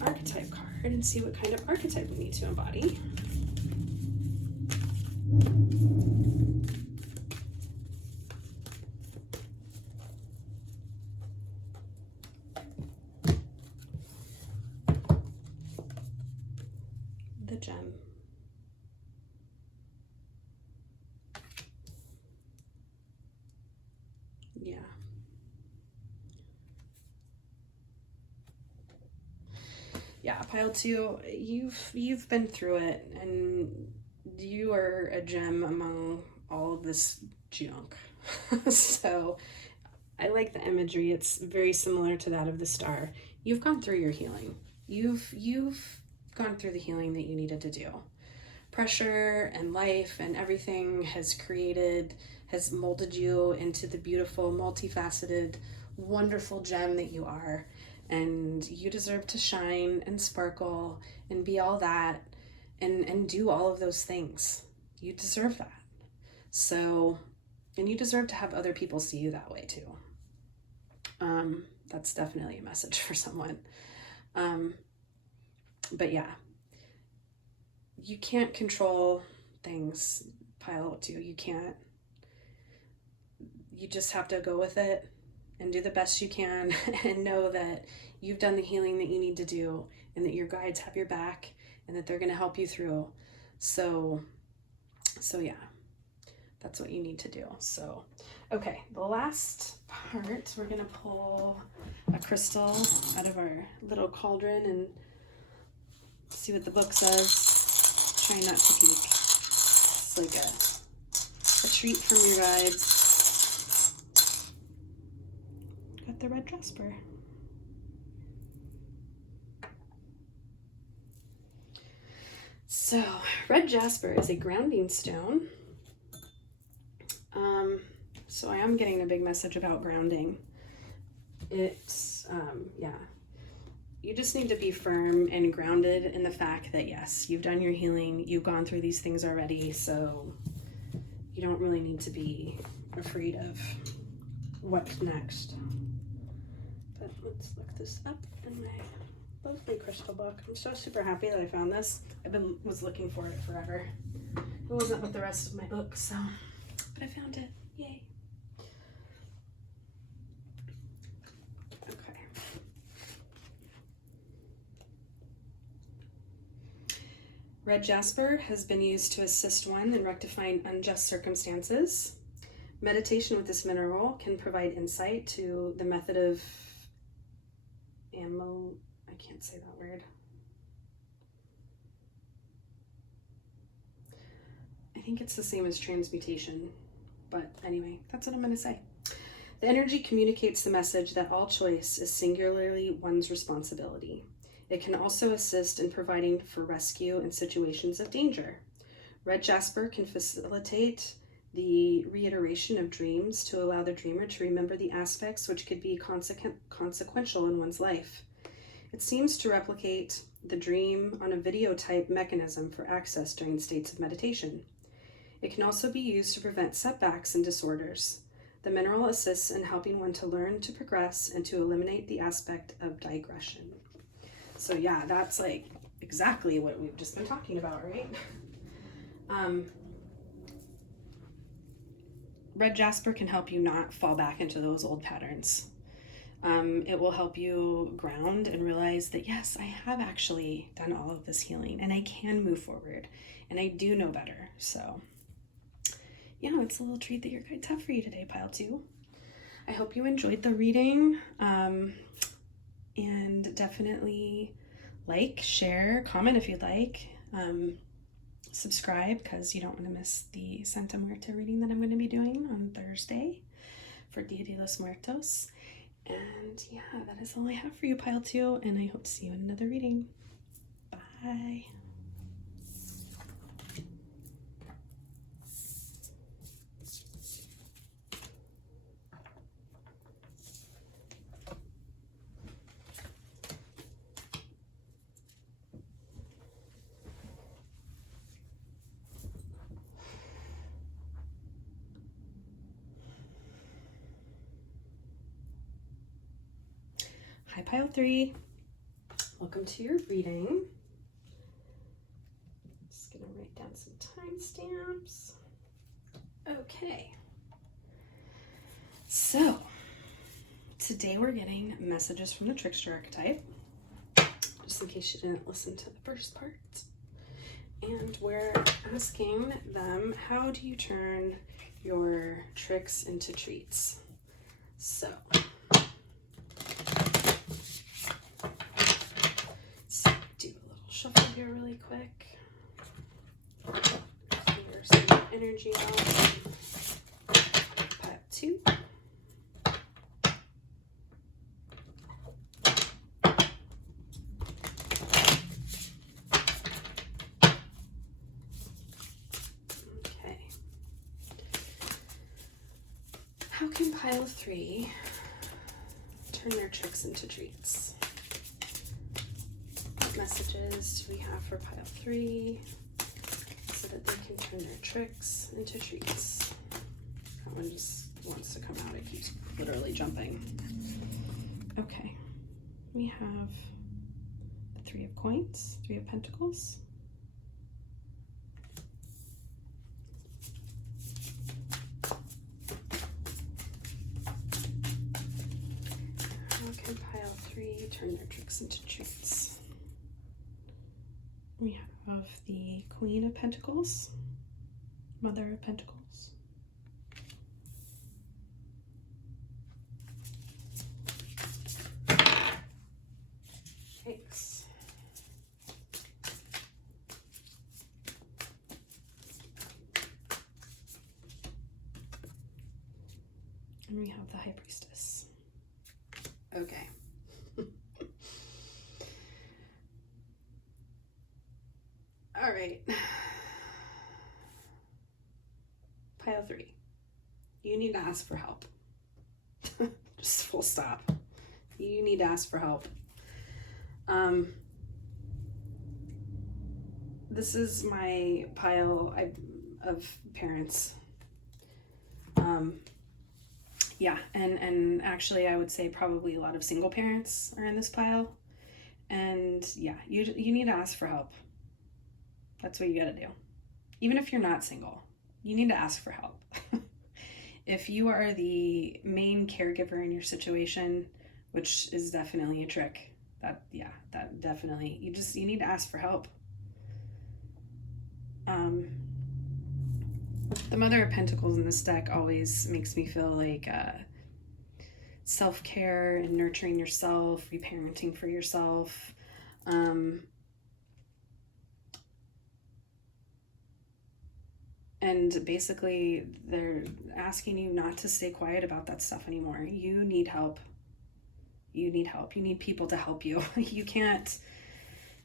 archetype card and see what kind of archetype we need to embody. The gem. Yeah. Yeah, pile 2, you've been through it, and you are a gem among all of this junk. So I like the imagery. It's very similar to that of the star. You've gone through your healing. You've gone through the healing that you needed to do. Pressure and life and everything has molded you into the beautiful, multifaceted, wonderful gem that you are. And you deserve to shine and sparkle and be all that and do all of those things. You deserve that. So, and you deserve to have other people see you that way too. That's definitely a message for someone. But yeah, you can't control things, pile 2. You can't. You just have to go with it and do the best you can and know that you've done the healing that you need to do and that your guides have your back and that they're going to help you through. So yeah, that's what you need to do. So, okay, the last part, we're going to pull a crystal out of our little cauldron and see what the book says. Try not to peek. It's like a treat from your guides. Got the red jasper. So, red jasper is a grounding stone. So I am getting a big message about grounding. It's, you just need to be firm and grounded in the fact that, yes, you've done your healing, you've gone through these things already, so you don't really need to be afraid of what's next. But let's look this up in my lovely crystal book. I'm so super happy that I found this. Was looking for it forever. It wasn't with the rest of my books, so, but I found it. Yay. Okay. Red jasper has been used to assist one in rectifying unjust circumstances. Meditation with this mineral can provide insight to the method of I can't say that word. I think it's the same as transmutation, but anyway, that's what I'm going to say. The energy communicates the message that all choice is singularly one's responsibility. It can also assist in providing for rescue in situations of danger. Red jasper can facilitate the reiteration of dreams to allow the dreamer to remember the aspects which could be consequential in one's life. It seems to replicate the dream on a video type mechanism for access during states of meditation. It can also be used to prevent setbacks and disorders. The mineral assists in helping one to learn to progress and to eliminate the aspect of digression. So yeah, that's like exactly what we've just been talking about, right? Red jasper can help you not fall back into those old patterns. It will help you ground and realize that, yes, I have actually done all of this healing and I can move forward and I do know better. So yeah, it's a little treat that your guides have for you today, pile 2. I hope you enjoyed the reading, and definitely like, share, comment if you'd like. Subscribe, because you don't want to miss the Santa Muerte reading that I'm going to be doing on Thursday for Dia de los Muertos. And yeah, that is all I have for you, pile 2, and I hope to see you in another reading. Bye. Hi, pile 3. Welcome to your reading. Just gonna write down some timestamps. Okay. So, today we're getting messages from the Trickster Archetype, just in case you didn't listen to the first part. And we're asking them, how do you turn your tricks into treats? So, shuffle here really quick. Clear some energy out. Pile 2. Okay. How can pile 3 turn their tricks into treats? Messages do we have for pile 3 so that they can turn their tricks into treats? That one just wants to come out. It keeps literally jumping. Okay, we have the 3 of coins, 3 of pentacles. How can pile 3 turn their tricks into treats? We have the Queen of Pentacles, Mother of Pentacles. Yikes. And we have the High Priestess. Okay. All right. Pile 3. You need to ask for help. Just full stop. You need to ask for help. This is my pile of parents. Yeah, and actually I would say probably a lot of single parents are in this pile. And yeah, you need to ask for help. That's what you gotta do. Even if you're not single, you need to ask for help. If you are the main caregiver in your situation, which is definitely a trick, that definitely, you need to ask for help. The Mother of Pentacles in this deck always makes me feel like self-care and nurturing yourself, reparenting for yourself. And basically, they're asking you not to stay quiet about that stuff anymore. You need help. You need help. You need people to help you. You can't,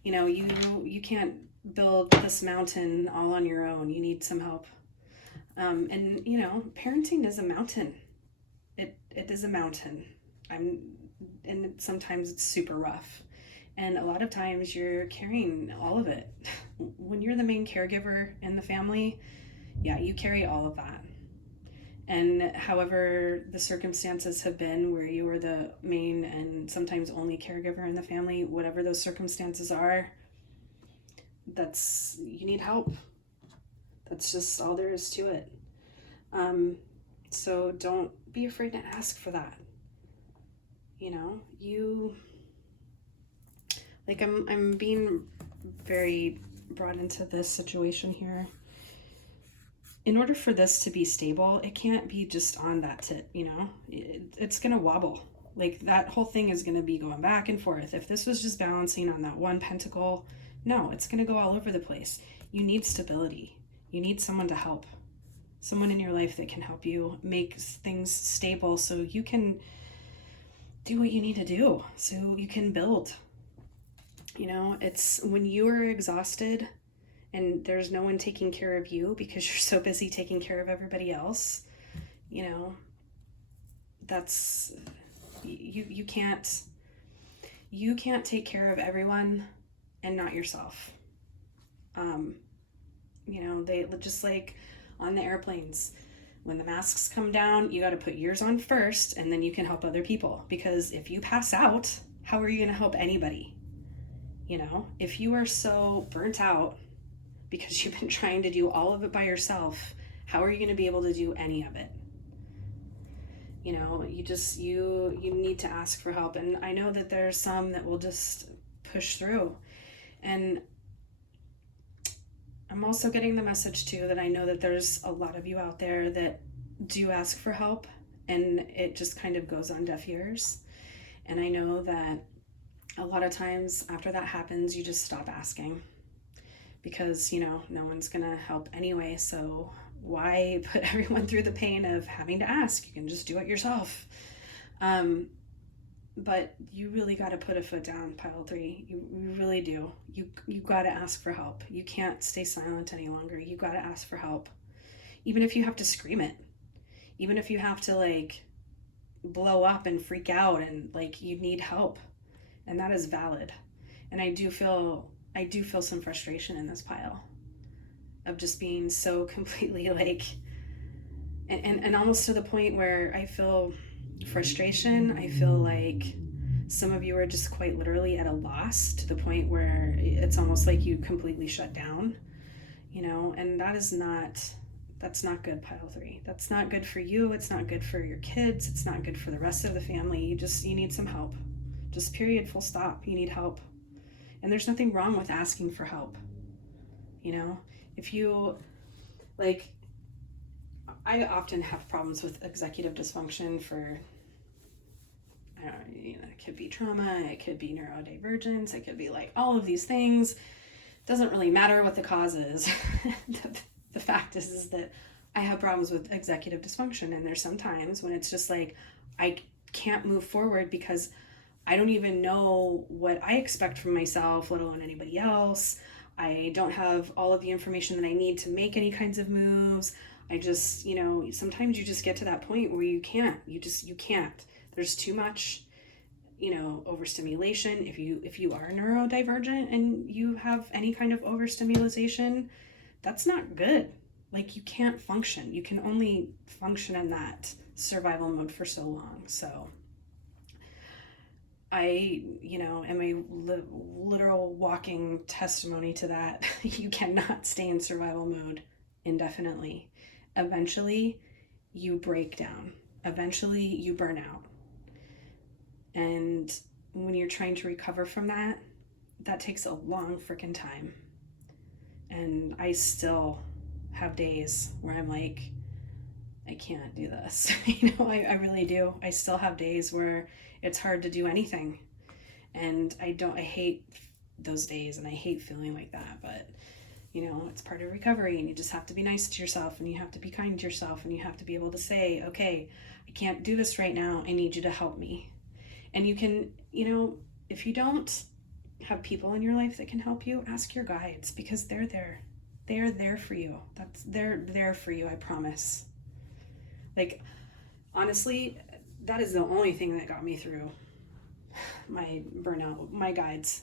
you can't build this mountain all on your own. You need some help. And you know, parenting is a mountain. It is a mountain. And sometimes it's super rough. And a lot of times you're carrying all of it. When you're the main caregiver in the family, yeah, you carry all of that. And however the circumstances have been where you were the main and sometimes only caregiver in the family, whatever those circumstances are, you need help. That's just all there is to it. So don't be afraid to ask for that. You know, I'm being very brought into this situation here. In order for this to be stable, it can't be just on that tit, you know? It's going to wobble. Like, that whole thing is going to be going back and forth. If this was just balancing on that one pentacle, no, it's going to go all over the place. You need stability. You need someone to help. Someone in your life that can help you make things stable so you can do what you need to do, so you can build. You know, it's when you are exhausted and there's no one taking care of you because you're so busy taking care of everybody else, you know, that's, you can't take care of everyone and not yourself. You know, they just like on the airplanes, when the masks come down, you got to put yours on first and then you can help other people, because if you pass out, how are you going to help anybody? You know, if you are so burnt out because you've been trying to do all of it by yourself, how are you going to be able to do any of it? You know, you need to ask for help. And I know that there's some that will just push through. And I'm also getting the message too that I know that there's a lot of you out there that do ask for help and it just kind of goes on deaf ears. And I know that a lot of times after that happens, you just stop asking because, you know, no one's gonna help anyway. So why put everyone through the pain of having to ask? You can just do it yourself. But you really got to put a foot down, pile 3. You really do. You got to ask for help. You can't stay silent any longer. You got to ask for help. Even if you have to scream it. Even if you have to like blow up and freak out and like you need help. And that is valid. And I do feel some frustration in this pile of just being so completely like and almost to the point where I feel frustration. I feel like some of you are just quite literally at a loss to the point where it's almost like you completely shut down, you know, and that's not good, pile 3. That's not good for you. It's not good for your kids. It's not good for the rest of the family. You need some help. Just period, full stop. You need help. And there's nothing wrong with asking for help. You know, if you like, I often have problems with executive dysfunction for, I don't know, you know, it could be trauma, it could be neurodivergence, it could be like all of these things. Doesn't really matter what the cause is. The fact is that I have problems with executive dysfunction, and there's some times when it's just like I can't move forward because I don't even know what I expect from myself, let alone anybody else. I don't have all of the information that I need to make any kinds of moves. I just, you know, sometimes you just get to that point where you can't. You can't. There's too much, you know, overstimulation. If you are neurodivergent and you have any kind of overstimulation, that's not good. Like, you can't function. You can only function in that survival mode for so long. So I, you know, am a literal walking testimony to that. You cannot stay in survival mode indefinitely. Eventually, you break down. Eventually, you burn out. And when you're trying to recover from that, that takes a long freaking time. And I still have days where I'm like, I can't do this. You know, I really do. I still have days where it's hard to do anything. And I hate those days and I hate feeling like that. But, you know, it's part of recovery, and you just have to be nice to yourself, and you have to be kind to yourself, and you have to be able to say, okay, I can't do this right now. I need you to help me. And you can, you know, if you don't have people in your life that can help you, ask your guides, because they're there. They are there for you. They're there for you, I promise. Like, honestly, that is the only thing that got me through my burnout, my guides.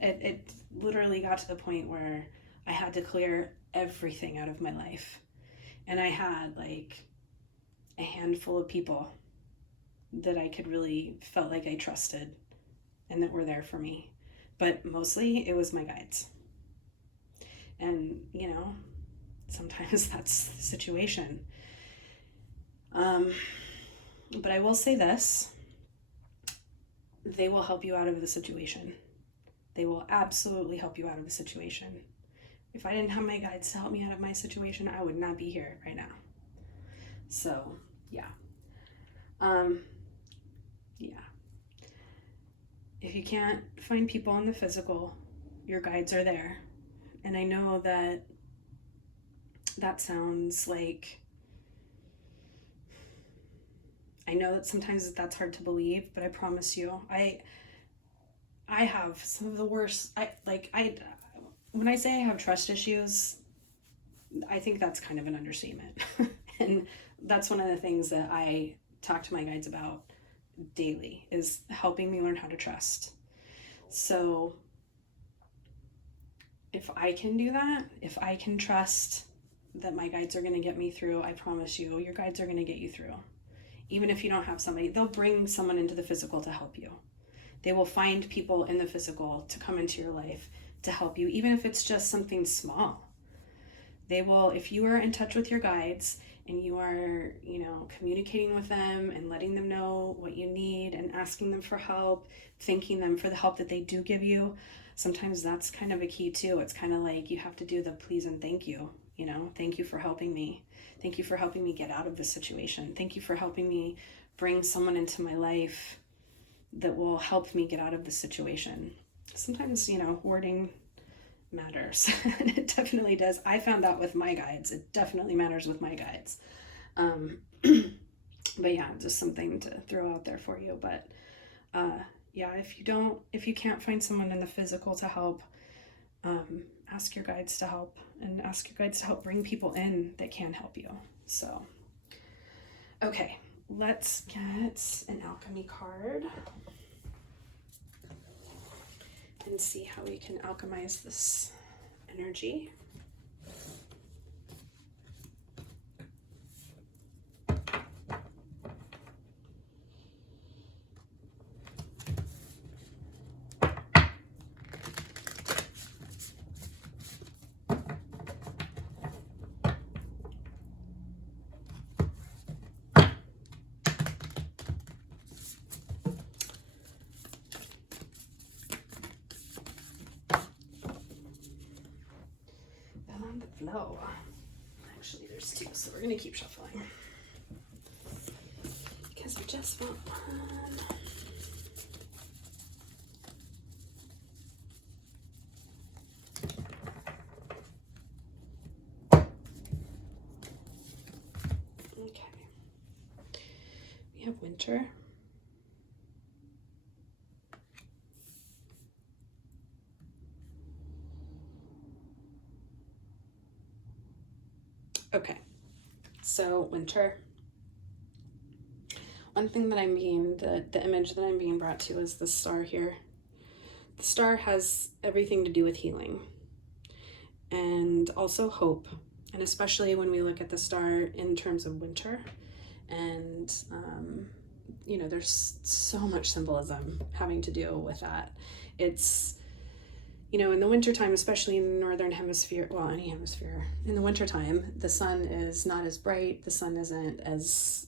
It literally got to the point where I had to clear everything out of my life. And I had like a handful of people that I could really felt like I trusted and that were there for me. But mostly it was my guides. And, you know, sometimes that's the situation. But I will say this, they will help you out of the situation. They will absolutely help you out of the situation. If I didn't have my guides to help me out of my situation, I would not be here right now. So, yeah. Yeah. If you can't find people in the physical, your guides are there. And I know that sounds like, I know that sometimes that's hard to believe, but I promise you, I have some of the worst, when I say I have trust issues, I think that's kind of an understatement. And that's one of the things that I talk to my guides about daily, is helping me learn how to trust. So if I can do that, if I can trust that my guides are going to get me through, I promise you, your guides are going to get you through. Even if you don't have somebody, they'll bring someone into the physical to help you. They will find people in the physical to come into your life to help you, even if it's just something small. They will, if you are in touch with your guides and you are, you know, communicating with them and letting them know what you need and asking them for help, thanking them for the help that they do give you, sometimes that's kind of a key too. It's kind of like you have to do the please and thank you, you know, thank you for helping me. Thank you for helping me get out of this situation. Thank you for helping me bring someone into my life that will help me get out of the situation. Sometimes, you know, wording matters. And it definitely does. I found that with my guides. It definitely matters with my guides. But yeah, just something to throw out there for you. But yeah, if you can't find someone in the physical to help, ask your guides to help, and ask your guides to help bring people in that can help you. So, okay, let's get an alchemy card and see how we can alchemize this energy. Flow. Actually, there's two, so we're gonna keep shuffling because we just want one. Okay, we have winter. Okay, so winter. One thing that the image that I'm being brought to is the star here. The star has everything to do with healing and also hope. And especially when we look at the star in terms of winter, and you know, there's so much symbolism having to do with that. It's, you know, in the wintertime, especially in the northern hemisphere, well, any hemisphere, in the wintertime, the sun is not as bright, the sun isn't as,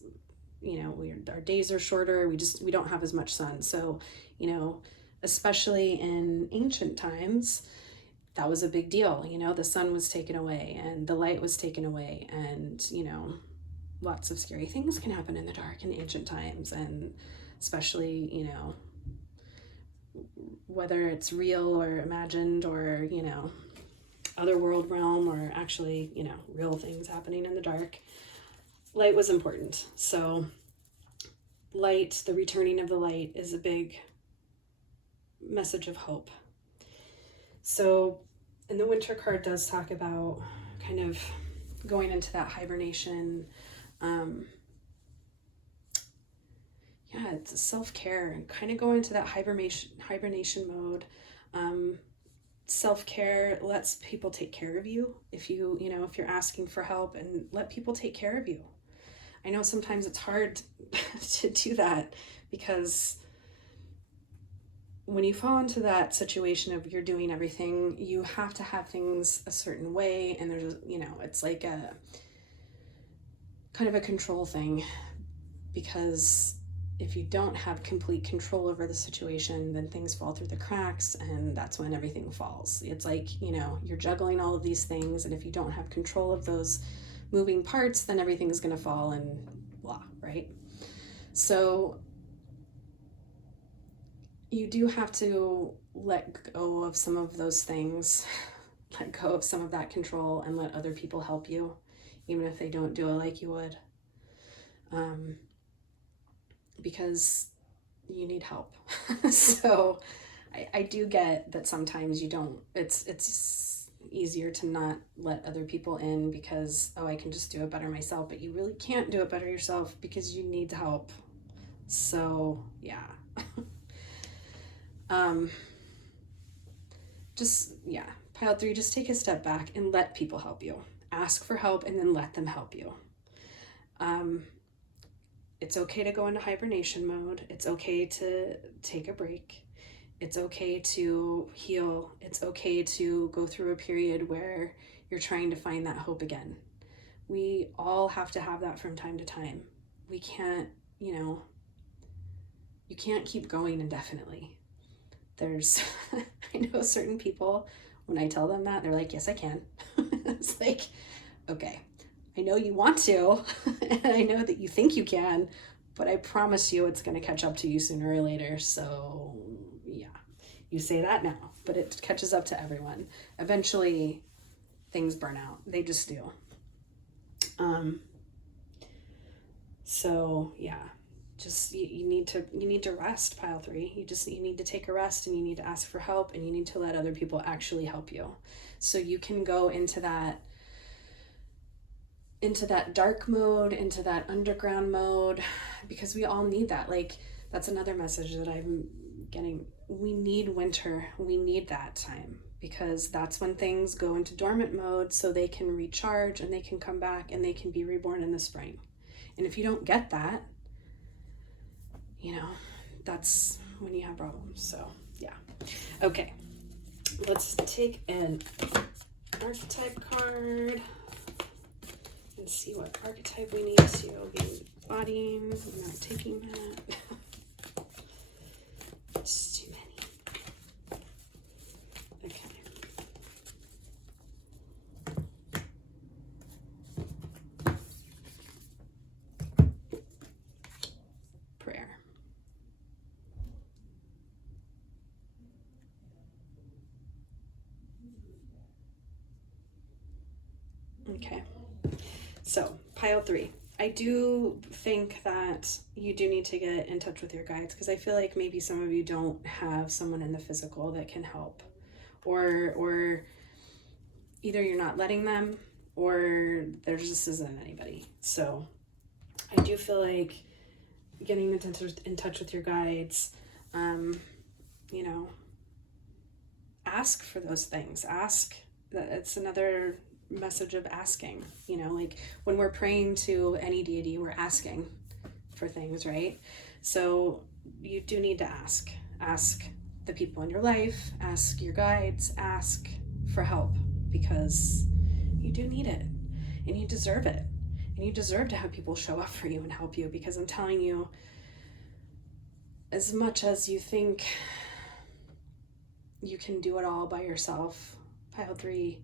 you know, our days are shorter, we don't have as much sun. So, you know, especially in ancient times, that was a big deal. You know, the sun was taken away and the light was taken away, and, you know, lots of scary things can happen in the dark in ancient times, and especially, you know, whether it's real or imagined, or, you know, other world realm, or actually, you know, real things happening in the dark, light was important. So light, the returning of the light, is a big message of hope. So And the winter card does talk about kind of going into that hibernation. Yeah, it's self-care and kind of going into that hibernation mode. Self-care lets people take care of you. If if you're asking for help, and let people take care of you. I know sometimes it's hard to do that, because when you fall into that situation of you're doing everything, you have to have things a certain way, and there's, it's like a kind of a control thing, because if you don't have complete control over the situation, then things fall through the cracks, and that's when everything falls. It's like, you're juggling all of these things, and if you don't have control of those moving parts, then everything's going to fall and blah, right? So you do have to let go of some of those things, let go of some of that control, and let other people help you, even if they don't do it like you would. Because you need help. So I do get that sometimes you don't, it's easier to not let other people in because, I can just do it better myself, but you really can't do it better yourself because you need help. So yeah. Pile 3, just take a step back and let people help you. Ask for help and then let them help you. It's okay to go into hibernation mode. It's okay to take a break. It's okay to heal. It's okay to go through a period where you're trying to find that hope again. We all have to have that from time to time. We can't, you can't keep going indefinitely. There's, I know certain people, when I tell them that, they're like, yes, I can. It's like, okay, I know you want to, and I know that you think you can, but I promise you it's going to catch up to you sooner or later. So yeah, you say that now, but it catches up to everyone. Eventually things burn out. They just do. So yeah, just you need to rest, Pile 3. You need to take a rest, and you need to ask for help, and you need to let other people actually help you, so you can go into that dark mode, into that underground mode, because we all need that. Like, that's another message that I'm getting. We need winter. We need that time, because that's when things go into dormant mode, so they can recharge and they can come back and they can be reborn in the spring. And if you don't get that, that's when you have problems. So yeah. Okay, let's take an archetype card and see what archetype we need to be embodying. I'm not taking that. It's too many. Okay. Prayer. Okay. So, Pile 3. I do think that you do need to get in touch with your guides, because I feel like maybe some of you don't have someone in the physical that can help, or either you're not letting them, or there just isn't anybody. So I do feel like getting in touch with your guides, ask for those things. Ask. It's another message of asking. Like when we're praying to any deity, we're asking for things, right? So you do need to ask the people in your life, ask your guides, ask for help, because you do need it, and you deserve it, and you deserve to have people show up for you and help you. Because I'm telling you, as much as you think you can do it all by yourself, Pile 3,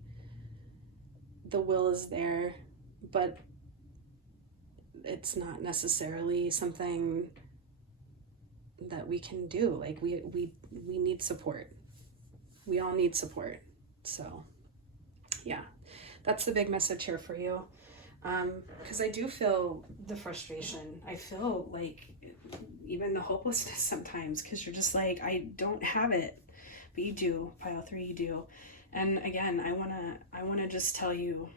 the will is there, but it's not necessarily something that we can do. Like we need support. We all need support. So yeah, that's the big message here for you. Because I do feel the frustration. I feel like even the hopelessness sometimes, because you're just like, I don't have it. But you do, Pile 3, you do. And again, I wanna just tell you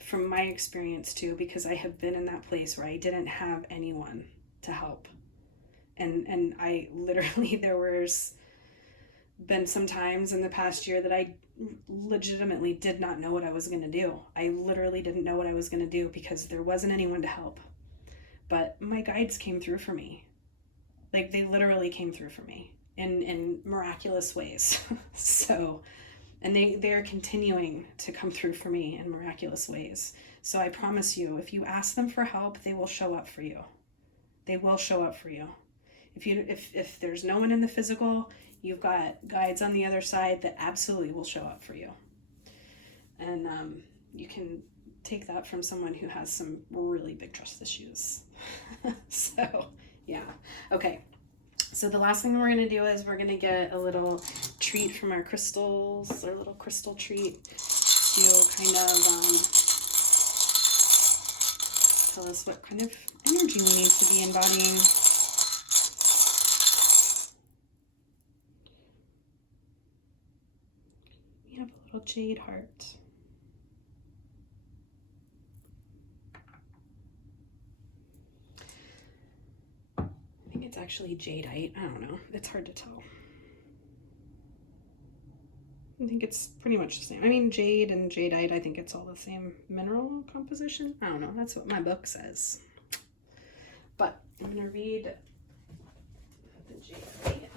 from my experience too, because I have been in that place where I didn't have anyone to help. And I literally, there was been some times in the past year that I legitimately did not know what I was going to do. I literally didn't know what I was going to do because there wasn't anyone to help. But my guides came through for me. Like, they literally came through for me in miraculous ways. So, and they're continuing to come through for me in miraculous ways. So I promise you, if you ask them for help, they will show up for you. They will show up for you. If there's no one in the physical, you've got guides on the other side that absolutely will show up for you. And you can take that from someone who has some really big trust issues. So, yeah. Okay. So the last thing we're going to do is we're going to get a little treat from our crystals, our little crystal treat to kind of tell us what kind of energy we need to be embodying. We have a little jade heart. I think it's actually jadeite. I don't know. It's hard to tell. I think it's pretty much the same. I mean, jade and jadeite, I think it's all the same mineral composition. I don't know. That's what my book says. But I'm going to read the jadeite.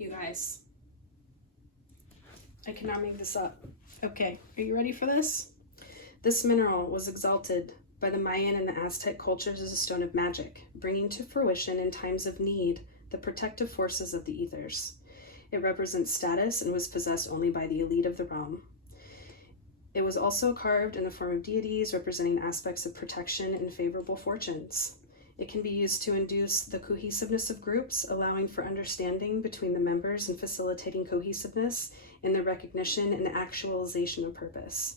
You guys, I cannot make this up. Okay, are you ready for this? This mineral was exalted by the Mayan and the Aztec cultures as a stone of magic, bringing to fruition in times of need the protective forces of the ethers. It represents status and was possessed only by the elite of the realm. It was also carved in the form of deities, representing aspects of protection and favorable fortunes. It can be used to induce the cohesiveness of groups, allowing for understanding between the members and facilitating cohesiveness in the recognition and actualization of purpose.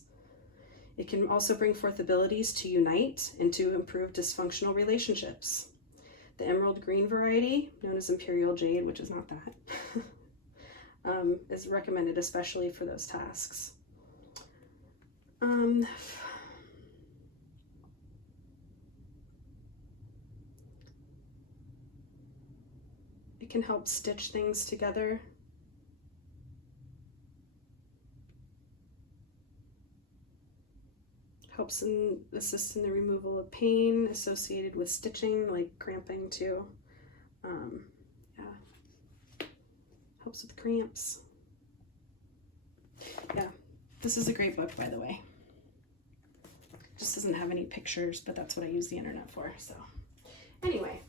It can also bring forth abilities to unite and to improve dysfunctional relationships. The emerald green variety, known as imperial jade, which is not that, is recommended especially for those tasks. It can help stitch things together. Helps and assists in the removal of pain associated with stitching, like cramping too. Yeah, helps with cramps. Yeah, this is a great book, by the way. Just doesn't have any pictures, but that's what I use the internet for. So anyway,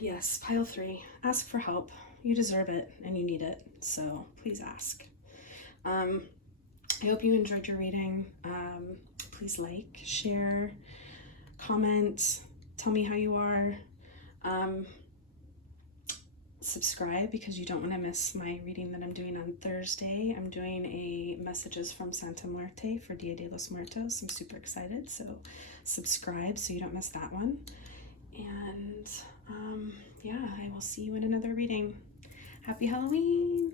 yes, pile 3, ask for help. You deserve it and you need it, so please ask. I hope you enjoyed your reading. Please like, share, comment, tell me how you are. Subscribe because you don't want to miss my reading that I'm doing on Thursday. I'm doing a Messages from Santa Muerte for Dia de los Muertos. I'm super excited, so subscribe so you don't miss that one. And yeah, I will see you in another reading. Happy Halloween!